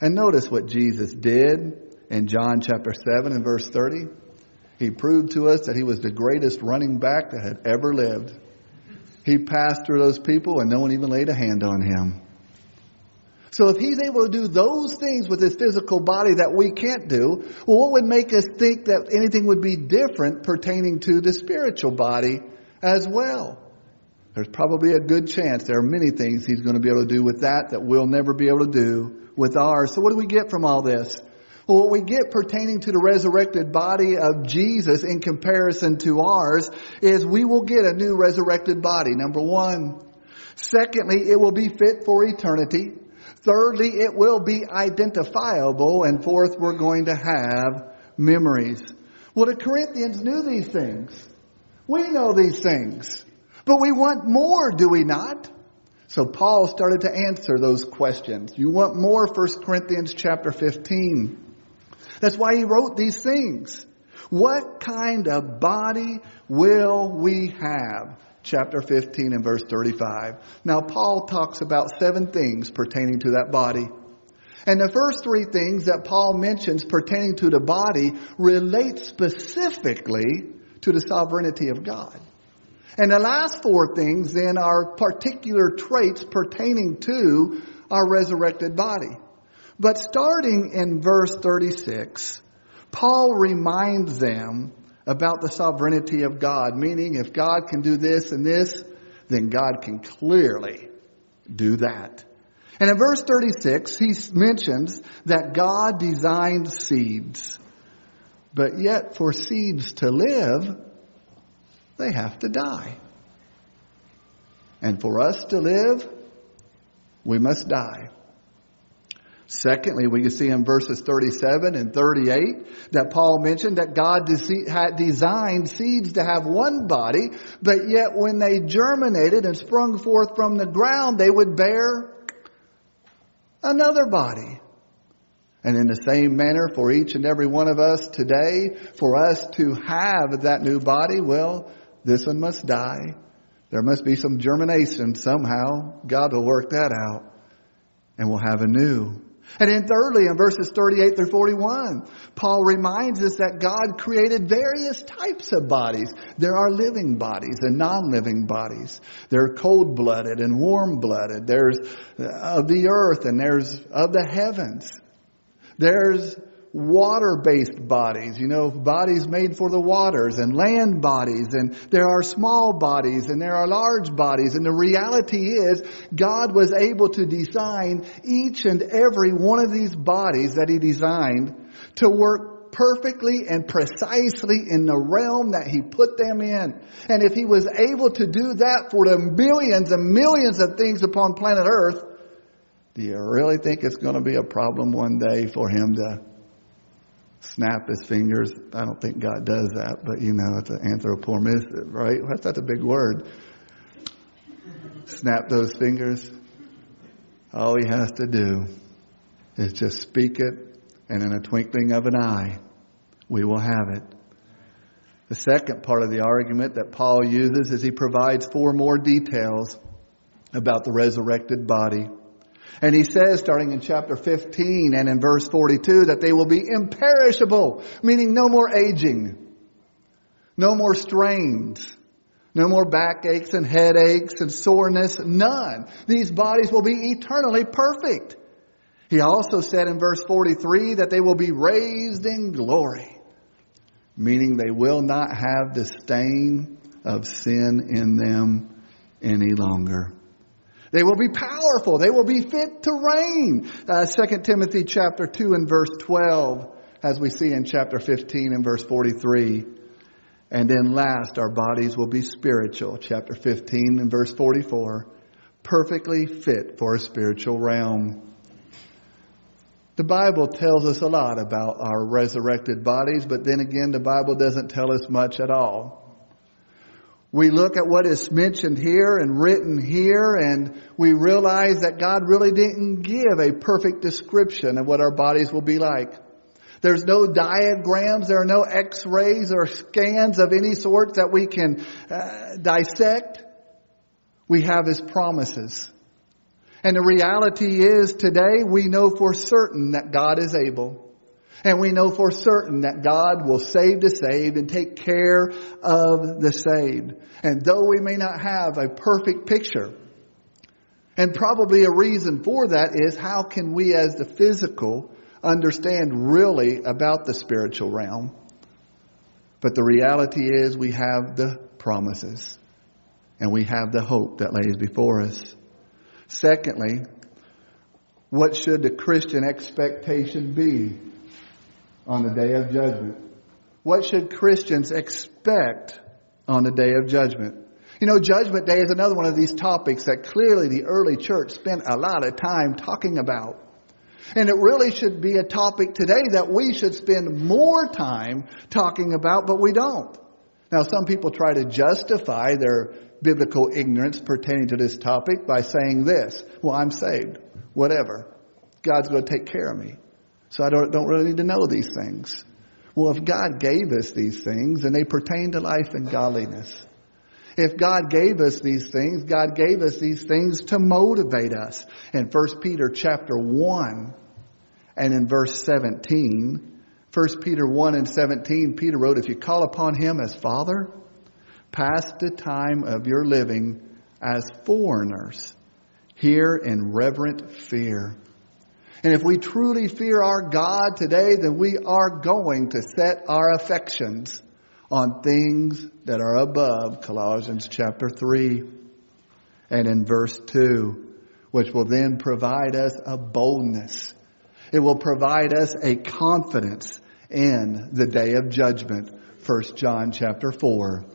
And notice what Jesus did in John chapter 7 and verse 30. He proved to us that he was the greatest running back that had ever lived. He passed through those people and no one even laid a hand on him. So if he's able to do those things with his physical body that we can't do, well, what would make us think that anything would be different pertaining to the spiritual body as well? There's probably a good chance there are many things he's going to be able to do with that we'll never be able to do with ours. So what do we get from all this? Well, what we get pertaining to the resurrected body of Jesus in comparison to ours is we will get a new resurrected body, number one. Secondly, it will be fit for eternity. Thirdly, it will be identifiable. And fourth, we're going to have memories. Well, the Corinthians knew these things. We know these things. But we want more, do we not? So Paul started to answer those questions. You want more? 1 Corinthians chapter 15. That's why he wrote these things. What kind of body will we have? Chapter 15 and verse 35. Now Paul talks about 7 things pertaining to that body. And the first 3 things that Paul mentions pertaining to the body relate specifically to the sovereignty of God. And the last 4 things then are particular traits pertaining to our resurrected body. But starting in verse 36, Paul reminds them about the sovereignty of God, meaning if God can do this and this, then God can clearly do that. And in verse 36, he mentions that God designed seeds. But yet for seeds to live, they have to die. And for us to live, we must die. Secondly, we can see in verses 37 and 38 that Paul mentioned that God had designed seeds to have one body, but yet when they germinated and sprung forth from the ground, they would bear another body. And in the same manner for each and every one of us today, for us to have that new body, well, this one must die. There must be some germination somehow. God will work that out. And we'll have a new. And then thirdly, in verses 38 through 41, Paul reminds us that God created various types of bodies. There are living bodies and non-living bodies. There are cold-blooded and warm-blooded. There's of the earth and there's of the heavens. There's water-based bodies, bodies made for the waters, and land bodies, and there are small bodies and there are large bodies. And the reality is God was able to design each and every one of these bodies that he designed to work perfectly and precisely in the realm that he put them in. And if he was able to do that for the millions and millions of things upon planet Earth, do you really think it's going to be a problem one day for him to snap his fingers? I don't think God does that, but it's an anthropomorphism, right? That's a big word. Snap those fingers. All he has to do is just speak it, and in a twinkling of an eye, we will have it. The second part of the argument that Paul uses is he provides 4 more details about the resurrected body. And he says, starting in chapter 15 and in verse 42, that they will be imperishable, meaning no more aging, no more strains, No more backaches and headaches and soreness. None. These bodies will be eternally perfect. He also said in verse 43 that they will be raised in glory, meaning they will not have the stain of sin in them any longer. They will be powerful. They will be fit to reign. 2 Timothy chapter 2 and verse 12, as we see in chapter 15 and verse 43. And then last, our bodies will be spiritual. Chapter 15 and verse 44, perfectly fit for a spiritual realm. The Bible tells us a lot about our resurrected bodies, but then again, the Bible doesn't tell us much at all. We look at what is mentioned here and written here, and we realize that God really didn't give a perfect description of what our bodies will be like. There's no diagrams, there are no x-rays or scans of any sort that we can dissect. We have His promises. And the reality is today we know for certain that God is able. And we know for certain that God will save the saved and take care of the saved. And though we may not have a perfect picture, and probably a reason for that is how can we as the physical understand really about the spiritual realm? But the reality is we have the promises and we have the hope that lays before us. Secondly, what should the Christian expectation be on the day of judgment? What should Christians expect on the day of judgment? You know, Judgment Day is another one of these topics that clearly the early church spent a lot of time talking about. And it really should be a topic today that we should spend more time talking about, but we don't. Now, some people try to justify their biblical ignorance pertaining to this topic by saying this: well, I'm saved. Whatever. God's going to take care of me. So I don't really need to know these things. Well, if God gave us these things, then they pertain to life and godliness. If God gave us these things, God gave us these things to motivate us. In 1 Peter chapter 1 and in verse 17, 1 Peter 1 and 17, Peter wrote, if you call upon Him as Father, pass the time of your living as foreigners here in reverent fear. And if we truly fear our God today, then we are going to set our affections on things that are above, Colossians chapter 3 and in verse 2, which will then provide us a boldness. It will provide us a confidence in the day of judgment, 1 John chapter 4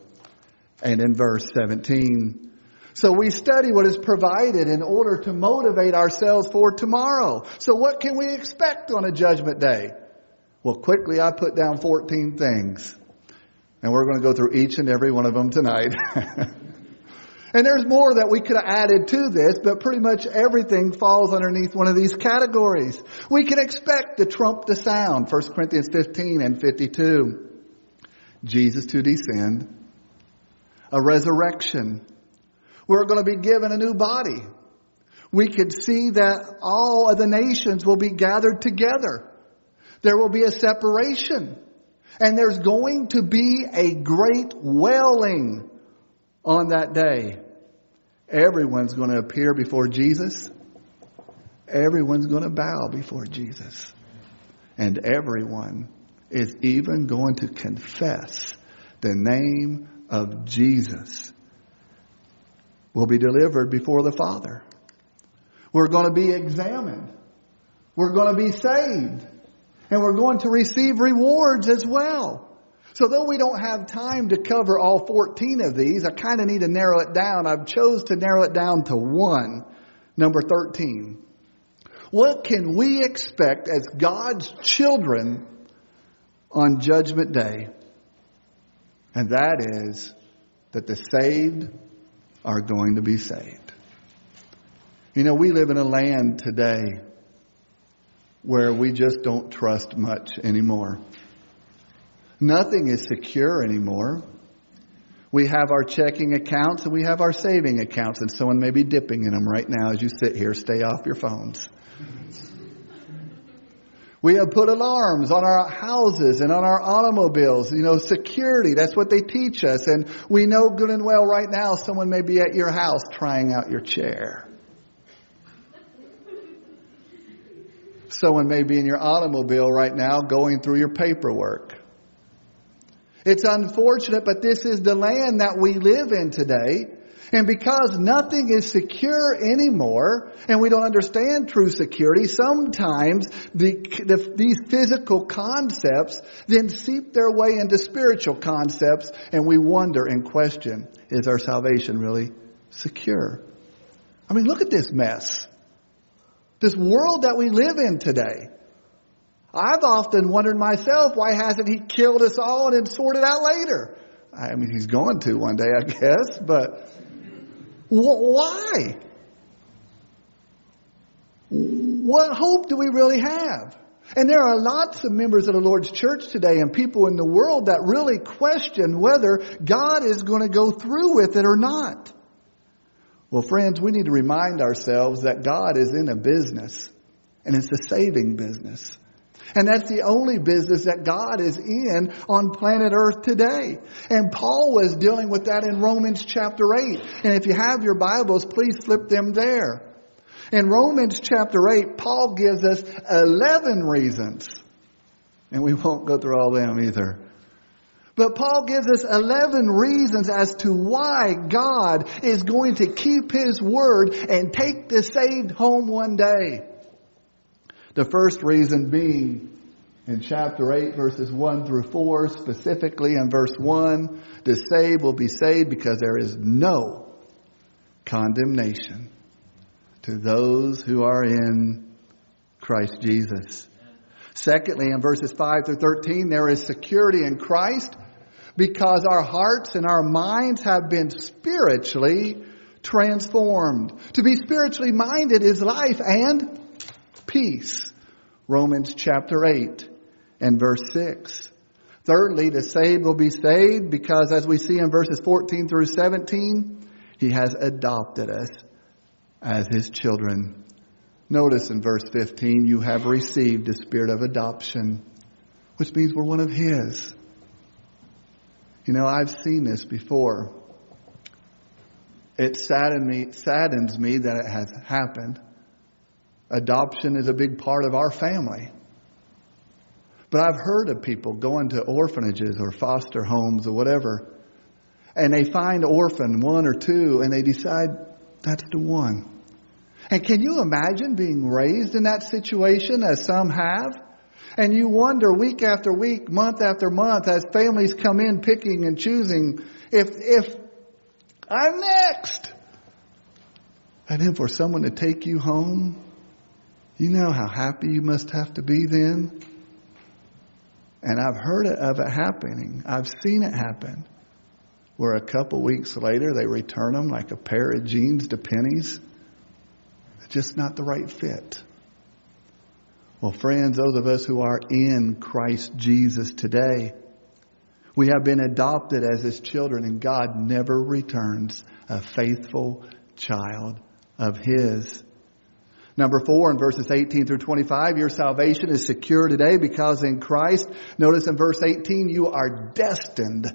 and in verse 17. So we study what is provided in order to motivate ourselves for tomorrow. So what can we expect on a judgment day? Well, quickly I put down 14 things. And we're going to go through each and every one of them tonight. And there's more that we could have added to this, but pretty much everything falls underneath one of these categories. We can expect the trump to sound, 1 Corinthians 15 and 52. Jesus to descend. A resurrection. We're going to be given a new body. We could see that all of the nations will be gathered together. There will be a separation. And there's going to be a great wailing on that day. Everyone's going to appear before Jesus. Everyone's going to bow before Jesus. And everyone is even going to confess the name of Jesus. Will be delivered before the Father. We're going to be examined. We're going to be saved. And we're going to receive rewards as well. So though we don't have time to cover all 14 of these, I kind of need to narrow it down. I've chose to narrow it down to one, number 13. What can we expect as God's children on Judgment Day? And that is that the saved are going to be saved. You know, we live in a land today where we just don't trust much anymore. Nothing is secure anymore. We have our checking accounts and we have our saving accounts, and someone may be dipping in them right now as you sit here. Stay off your phones. We have put alarms on our houses and on our automobiles. Security, that's what they teach us. And we know good and well right now someone may be at your house trying out your chair. Someone may be in your automobile right now going through your paperwork. It's unfortunate, but this is the land that we live in today. And because nothing is secure anymore, and we don't understand true security, sometimes these physical concepts then seep their way into spiritual concepts, and we wonder and question, is our salvation really secure? I mean, look at this mess. This world that we live in today. I've often wondered myself, why hasn't He killed us all and then sorted out later? I mean, He's going to one day, I guess, but why? What hope do we really have? And there are lots of members of the Lord's church today and people in the world that really question whether God is going to go through with it or not. Well, friends, we need to remind ourselves that God is in a business, and it's a saving business. And that's the only business that God is in on planet Earth today. And Paul was dealing with that in Romans chapter 8. And if you have your Bibles, please flip them there. In Romans chapter 8, Paul gives us 11 reasons. And we won't go through all of them either. But Paul gives us 11 reasons as to why God is going to keep His word and take the saved home one day. The first reason being in chapter 8, verses 1 through 4, specifically in verse 1, the saved will be saved because there is no condemnation to those who are in Christ Jesus. Secondly, in verses 5 through 13, there is security in Christ because our hearts and our minds have been spiritually transformed. To be spiritually minded is life and peace. Romans chapter 8 and verse 6. Thirdly, the saved will be saved because, as we see in verses 14 through 17, He has adopted us as His children. Notice in verse 15, you have received the spirit of adoption, which means we're one of His. I've seen this before. It saddens me that it has happened. Adoption is a big part of our family. But I've heard of people going to orphanages or foster homes or whatever, and they find orphan, one or two, and they decide that's the one. And can you imagine being raised in that situation as some have? And you wonder week after week, month after month, as families come in picking and choosing, if I'm next. And then for someone to take you home, you know how happy you must have to be then. And I've heard of it happening. I've seen it happen. Where a couple weeks later, they return them like a pair of jeans to pennies. It's just not the right fit. Well, friends, those of us who are in Christ Jesus today, we have been adopted as His children, and God never returns a faithful child of His. Number 4, in verses 18 through 25, your salvation is secure today because in Christ, notice in verse 18, you are destined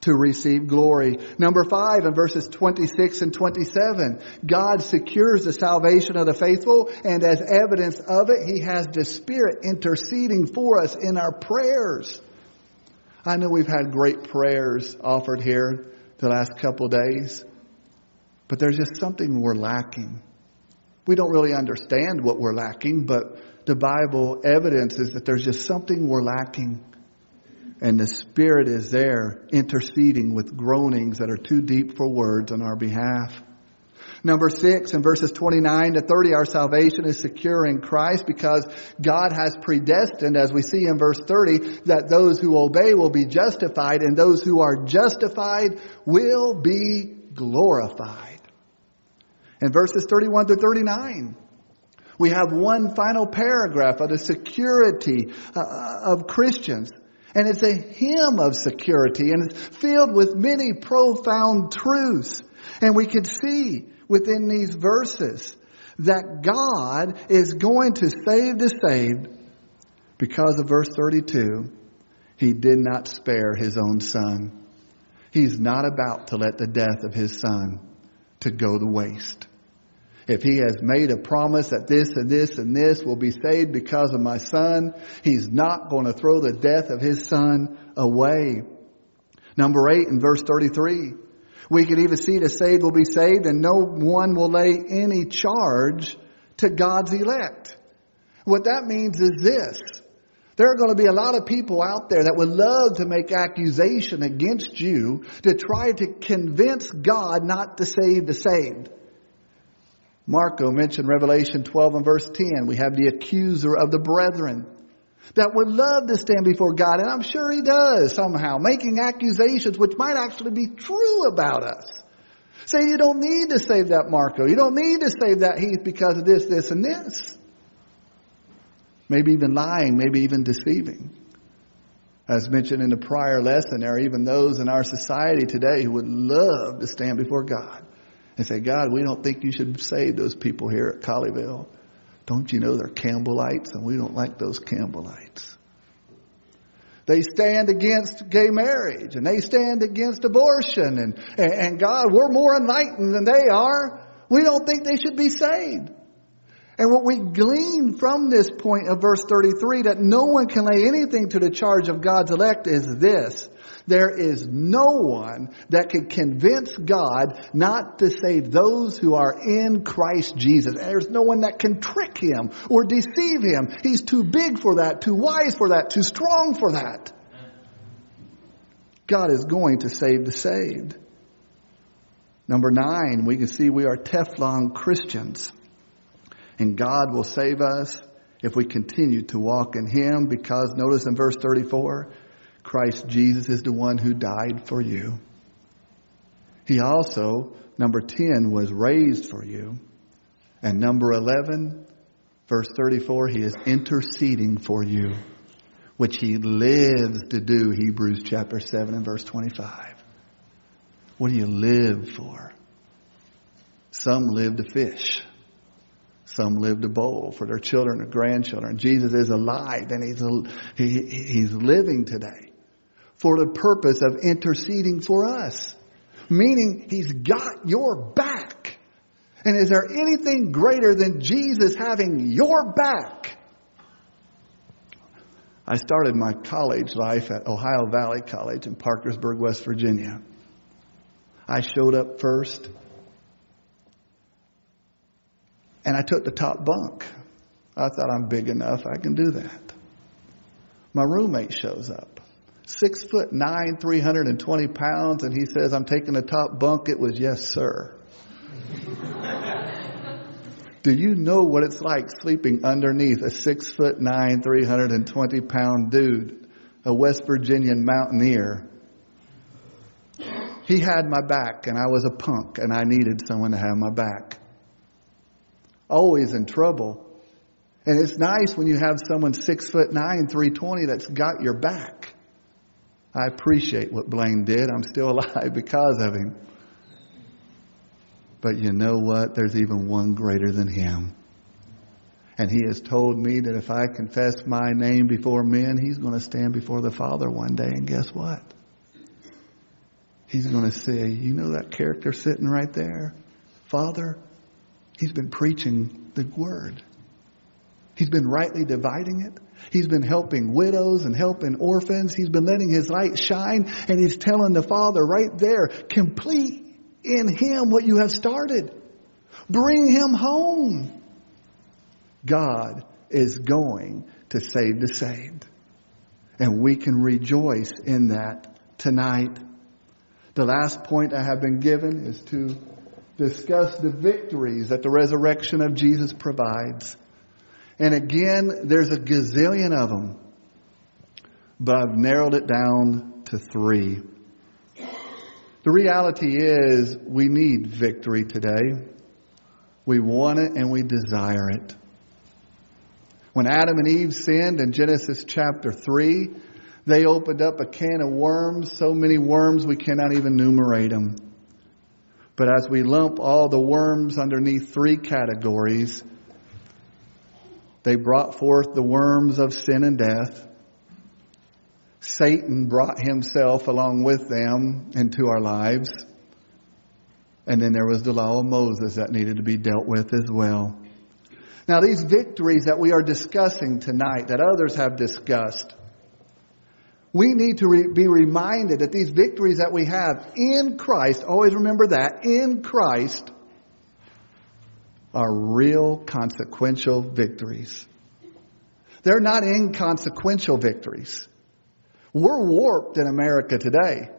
to receive glory. Number 5, in verses 26 and 27, God secures the salvation of the faithful, and as evidence of it, He has the Spirit interceding for us in our prayers. I know we've had great prayers offered here the last couple of days, but there's just something we're lacking. We don't really understand what we're lacking, but the Bible evidences that there's just something we're lacking. And the Spirit is there interceding with groanings that are too deep for words on our behalf. Number 6, in verses 29 to 30, our salvation is secure in Christ because God has predestined, as we see in verse 30, that those who obey will be justified, and those who are justified will be glorified. In verses 31 to 39, we have one final paragraph of the security of Christians. And it's a hymn of security, and it's filled with many profound truths. And we can see within these verses that God is going to save the saved Because of verse 32, He did not spare His own Son. He's not about to let the death of His Son to go to waste. If He has made a promise that this and this and this will be saved because of my Son, He's not going to throw the death of His Son away. Number 8 in verse 33, we can even see the saved will be saved and no one will lay any charge to God's elect. What that means is this. There are going to be a lot of people out there that would love to make accusation against you to try to convince God not to save the saved. Marco mentioned Revelation 12 and verse 10. We have the accuser of the brethren that would love to stand before God, and I'm sure he does somehow, making accusations which might actually be true about us. Saying you don't need to save that Marco. You don't need to save that Heath because of this, this, and this. Maybe even lying, maybe even deceiving. As mentioned in the prior lesson, there are even those in our society today who would love to stand before God and say, God, we don't think you should save those people here at Colleyville. Don't you know they're Campbellites and we don't like those Campbellites. They stand against gay marriage and they stand against abortion and God, we're more enlightened than they are. We don't think they should be saved. And what we glean from this point of verse 33, that no one can lay anything to the charge of God's elect, is this. There is no one that can convince God not to save those who are in Christ Jesus. There's no one that can trick Him or deceive Him. He's too big for that, too wise for that, too strong for that. God is going to save the saved. Number 9, we can see we are Teflon Christians. And God will save us if we continue to walk in Him, because notice in verse 34, Christ Jesus is the one who died for you. He also, number 10, was raised for you. And number 11, verse 34, He is interceding for you, which He lives to do, Hebrews chapter 7 and verse 25. What do you live for? Some live to fish. Some live to bowl for their children or grandchildren. Jesus is alive and He's living today for the purpose of interceding for us. Meaning He's got your back. And is there anything greater than Jesus having your back? I started my college life at Ohio Valley College in Parkersburg, West Virginia. I showed up first. And I took the top bunk. I thought, I'm big enough, I can do that. My roommate shows up. 6'9", 320 pounds, and he says, I'm taking the top bunk. It was, yes, sir. Do you know what it's like sleeping underneath a 6'9", 320 pound dude, a West Virginian mountaineer? He had my back, and I was a punk, and I needed someone to have my back. Always in trouble. And it's nice when you have someone 6'9", 320 that's got your back. I appreciate what Blaine did. I'm still alive because of him. But you know what? There's even one greater than him. And he has told me that if I confess my name before men, he's going to stand before the Father one day. And guess what? He's going to say, you know that character sitting right there? Father, he's been preaching the word. He's been rightly dividing it. He's been helping widows and helping orphans. He's been letting his light shine. And he's telling the Father right there, complete in him what you have started. Bring him home. God is going to save the saved. And we can rejoice in that tonight. The last point I have been given is to discuss the victories that the resurrection of Jesus provides. And again, there's a gazillion of them. But I've narrowed it down to 3. The reality is we need victory today. We want it and we desire it. When Adam and Eve sinned in Genesis chapter 3, they opened up a can of worms, so many worms we cannot even enumerate them. But as we lump all the worms underneath 3 categories, They brought forth the worms of sin and death. Satan brought himself along with them into our lives. And then there was the law of Moses that needed to be dealt with as well. Now, these victories that we are discussing tonight, that others have discussed, we need to be reminded that these victories that we have in Christ, always remember that, in Christ, are real consequential victories. They're not inconsequential victories. We're warped in America today.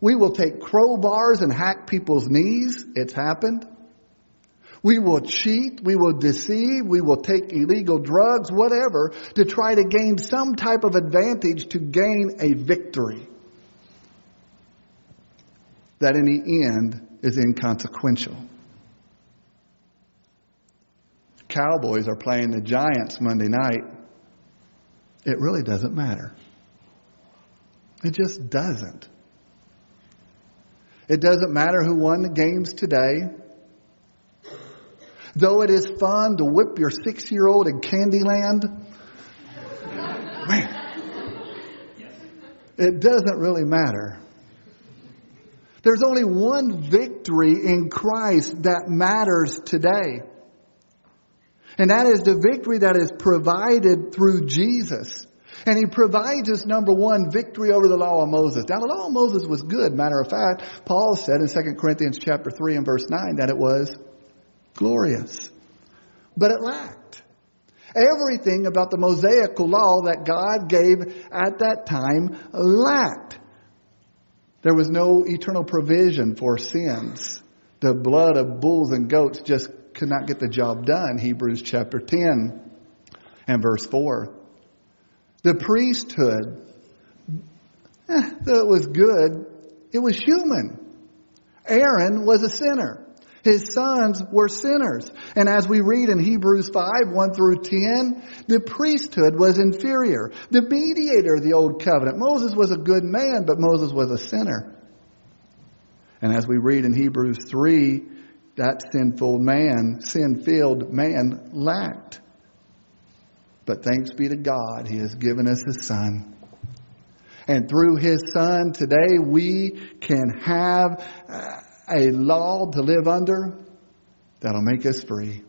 We will take crowbars and hack people's knees. It's happened. We will cheat, we will deceive, we will take illegal drugs, whatever, to try to gain some type of advantage to gain a victory that in the end is inconsequential. Cowboys are playing the Giants Monday night. It really doesn't matter. It just doesn't. It doesn't matter who won the games today. Though it is fun to whip your 6-year-old in Candyland, man, it doesn't really matter. There's only one victory in Christ that matters today. And that is the victory that is provided through Jesus. And He provides us, number one, victory over the law of Moses. Now, the law of Moses was good. Matter of fact, Paul said in 2 Corinthians chapter 3 and verse 9 that it was glorious. But it lacked everything about the Mosaical law that God gave at that time lacked. There was no eternal provision for sins. The blood of bulls and goats just could not get the job done. Hebrews chapter 10 and verse 4. The priesthood, though it was good, it was human. Aaron was a sinner. His sons were sinners. And as we read in Hebrews 5, 1 through 10, the priesthood was inferior. The mediator of the old covenant, Moses was a good man, but Moses was a sinner. And as we read in Hebrews 3, that sin-filled man lacked. But thanks be to God, He has given us His Son. And through His Son, today we can have a law to live under that'll make us free.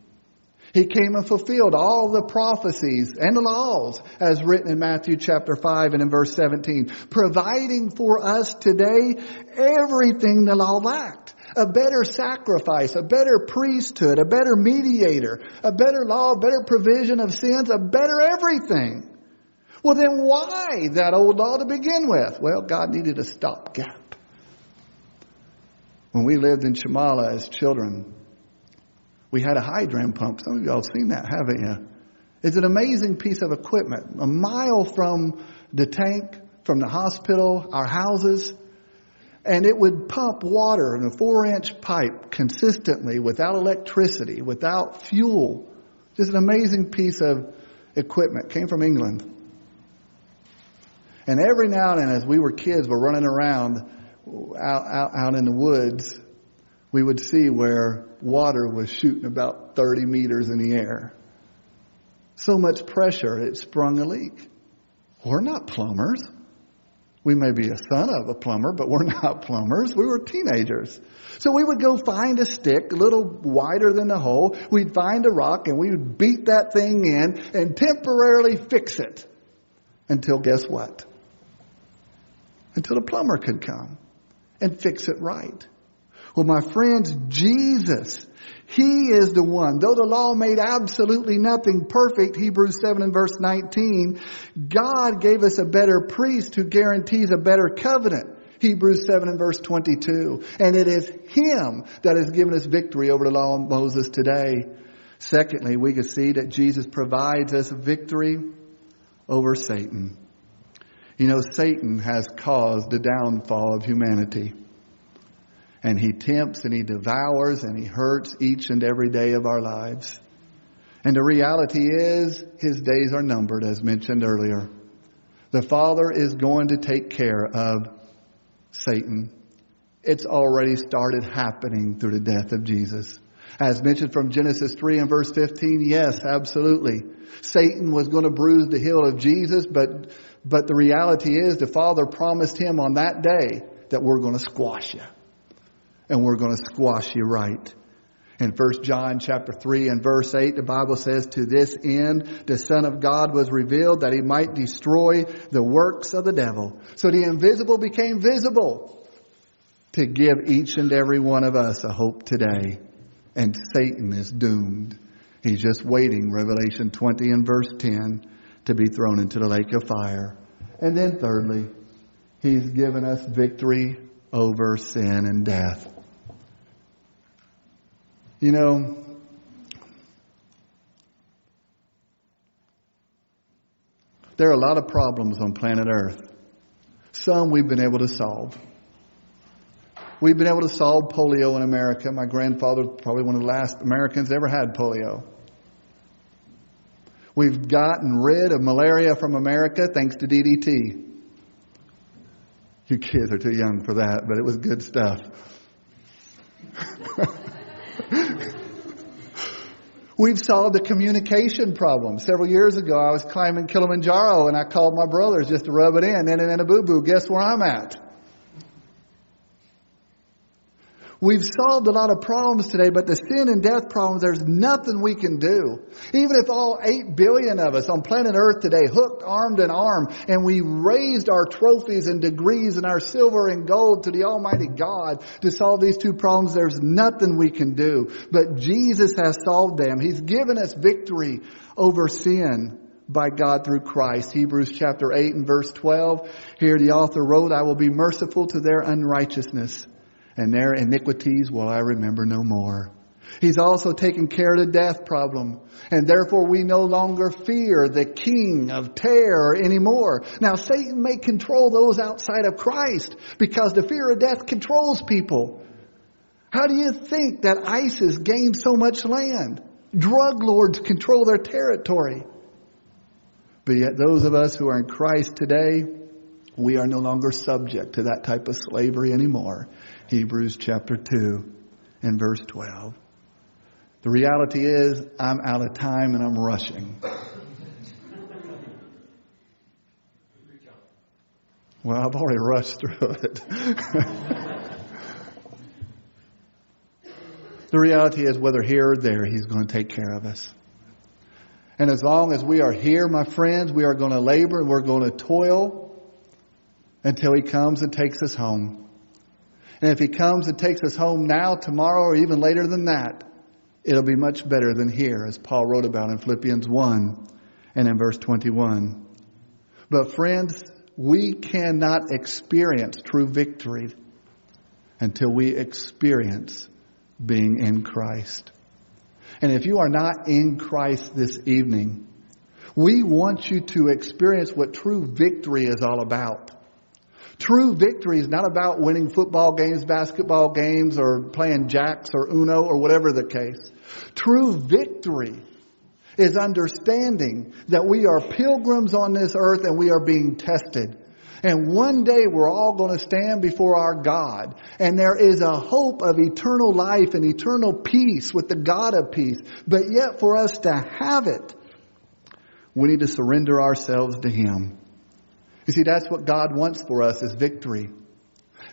He came and fulfilled all the prophecies and the laws as written in Matthew chapter 5 and in verse 17, providing for us today everything the law lacked. A better sacrifice, a better priesthood, a better mediator, a better law, a better provision of sins, a better everything. Well, then why that old law to begin with? Well, God needed a stopgap. When we lived in Chamala as children, we had a hydrant pump. Some of you all have seen that, haven't you? It's an amazing piece of equipment. A mile from the tank, from the hospital, our houses. And it would pump water in a 4-inch pipe consistently without electricity, without fuel. Just an amazing piece of equipment. Came from England. And every now and then as we were kids, we're running around out in the woods, we would see where water was shooting about 30 meters in the air. So much pressure, it sprung a leak. We're not plumbers. We may be a son of a plumber, but we're not plumbers. We were teenagers. So we would go find a stick a little wider than the hole. We'd find a rock and we would beat that thing in and temporarily fix it. Until guess what? Until the plumber could come and fix it right. Well, my friends, Jesus, He is the one. Though the law made absolutely nothing perfect, Hebrews 7 and verse 19, God gave us a better priest who guarantees a better covenant. Hebrews 7 and verse 22. And it is Him that has given us victory over the law of Moses today. Secondly, we can see that Jesus provides us victory over Satan. You know, Satan has caused the downfall of humanity. And he tempts and he devours and he hurts each and every day of our lives. And the reality is, his days are numbered, as mentioned earlier. The Father is going to take care of Satan. It's already started happening through the death of Jesus. As mentioned from Genesis 3 and verse 15, yes, absolutely. Satan was going to bruise the heel of Jesus, but the reality is the Father promised him on that day that we're going to squash you. And we're going to squash you right. In 1 John chapter 3 and verse 8, the Bible says, to this end, the Son of God was revealed that he might destroy the works of the devil. So the invisible became visible to give each and every one of us a hope today. And Satan is doomed. He's just waiting, Revelation 20 and verse 10, to be thrown into the lake of fire. And then thirdly, he's given us victory over sin and death. You know, there are a lot of problems on planet Earth. Some we've been able to solve. We've been able to solve polio in America. My grandfather was probably one of the last Americans ever had polio. We've gotten rid of malaria from America thanks to DDT. You kids are too young for that, but it was good stuff. We've solved a communication problem. Several years ago, I was climbing Kilimanjaro and I called my brothers just to rub it in. And in a boo-boo, guess where I'm at? We've solved a lot of problems today, but the sin and death problems, there's nothing we can do. Even if all 8 billion of us on planet Earth today hooked arm in arm and we raised our trophies and degrees and our silver and gold to the Almighty God to solve these two problems, there's nothing we can do. But Jesus has solved them. He's given us victory over sin by God through Christ. Hebrews chapter 8 and verse 12. Here the author wrote, I will be merciful to their unrighteousness, and their iniquities will I remember no more. He's also taken care of the death problem. And therefore we no longer fear the king of terror anymore. Now Satan may control those outside of Christ because the fear of death controls people. How do you think that ISIS gained so much land? Drug lords control their territory. But yet those of us who are in Christ today, we are no longer subject to that type of slavery anymore. Hebrews chapter 2 and verse 12. The reality is, I'm out of time and I'm rushing. Well, I've already rushed through it. The reality is, whether here or there, He's going to take care of us. And as long as we are here, my friends, we are going to labor and we're going to toil until He comes and takes us home. And if He comes and takes us home now, tomorrow, or even later than that, it'll be much better than here, as Paul wrote about in Philippians 1 and in verse 21. But friends, we cannot experience true victory until we experience being in Christ. And if you are not in Christ this evening, we want you to experience what true victory is all about. True victory is not about winning football games, basketball games, or playing jacks or Uno or whatever the case. True victory is understanding that we are pilgrims on this earth and we are being tested. And one day we're all going to stand before our God. And there is a hope of eternal life and eternal peace with the God of peace. But yet for us to have it, we need to surrender ourselves to Him. You see, that's what God wants for us, is victory.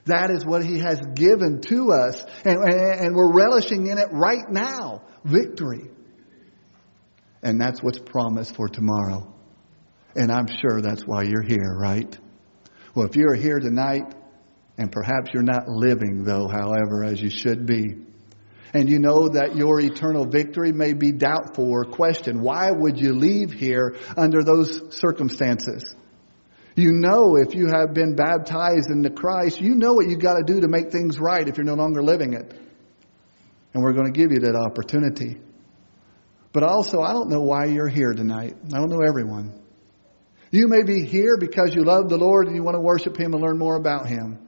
That is what He has given to us. And we're relishing in it right now. Victory. And that's what's promised for tomorrow. And I'm sure that's why you're here, right? Well, if you're here tonight, and perhaps you're not living, though, however, as you should be, and you know that your eternal victory may be doubtful or questioned, why would you leave here under those circumstances? You know, if you have been baptized into Christ, you know what you got to do to make things right if you're no longer living it. And we're going to give you that opportunity. But also, I don't know why you're here tonight. I don't know everyone. You may be here because you love the Lord and you want to worship Him and learn more about Him.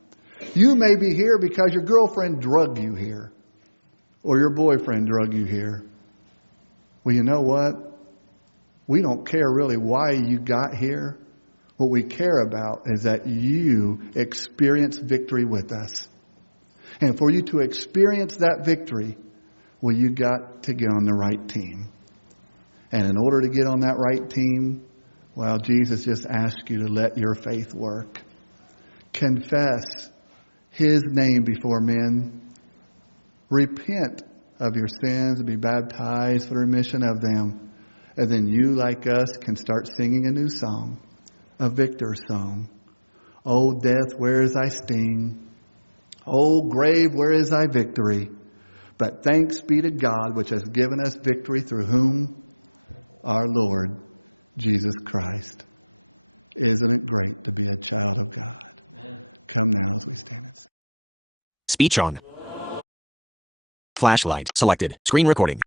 You may be here because your girlfriend drugged you here. Or your boyfriend drugged you here. Well, you know what? We don't care really why you got here. What we care about is that you experience victory with us. And for you to experience that victory, Well, you got to get on the right team. And in order to get on that right team, well, Jesus just asks you to let your faith work. Confess His name before men. Repent of your sins and be baptized for the remission of them. And then you, like us, can start singing a new song, a victor song. O death, where is thy sting? O grave, where is thy victory? But thanks be to God, which has given us victory through whom? Our Lord Jesus Christ. Isn't it great to be a child of God? Amen. Come now as we stand and sing. Speech on. Flashlight selected. Screen recording.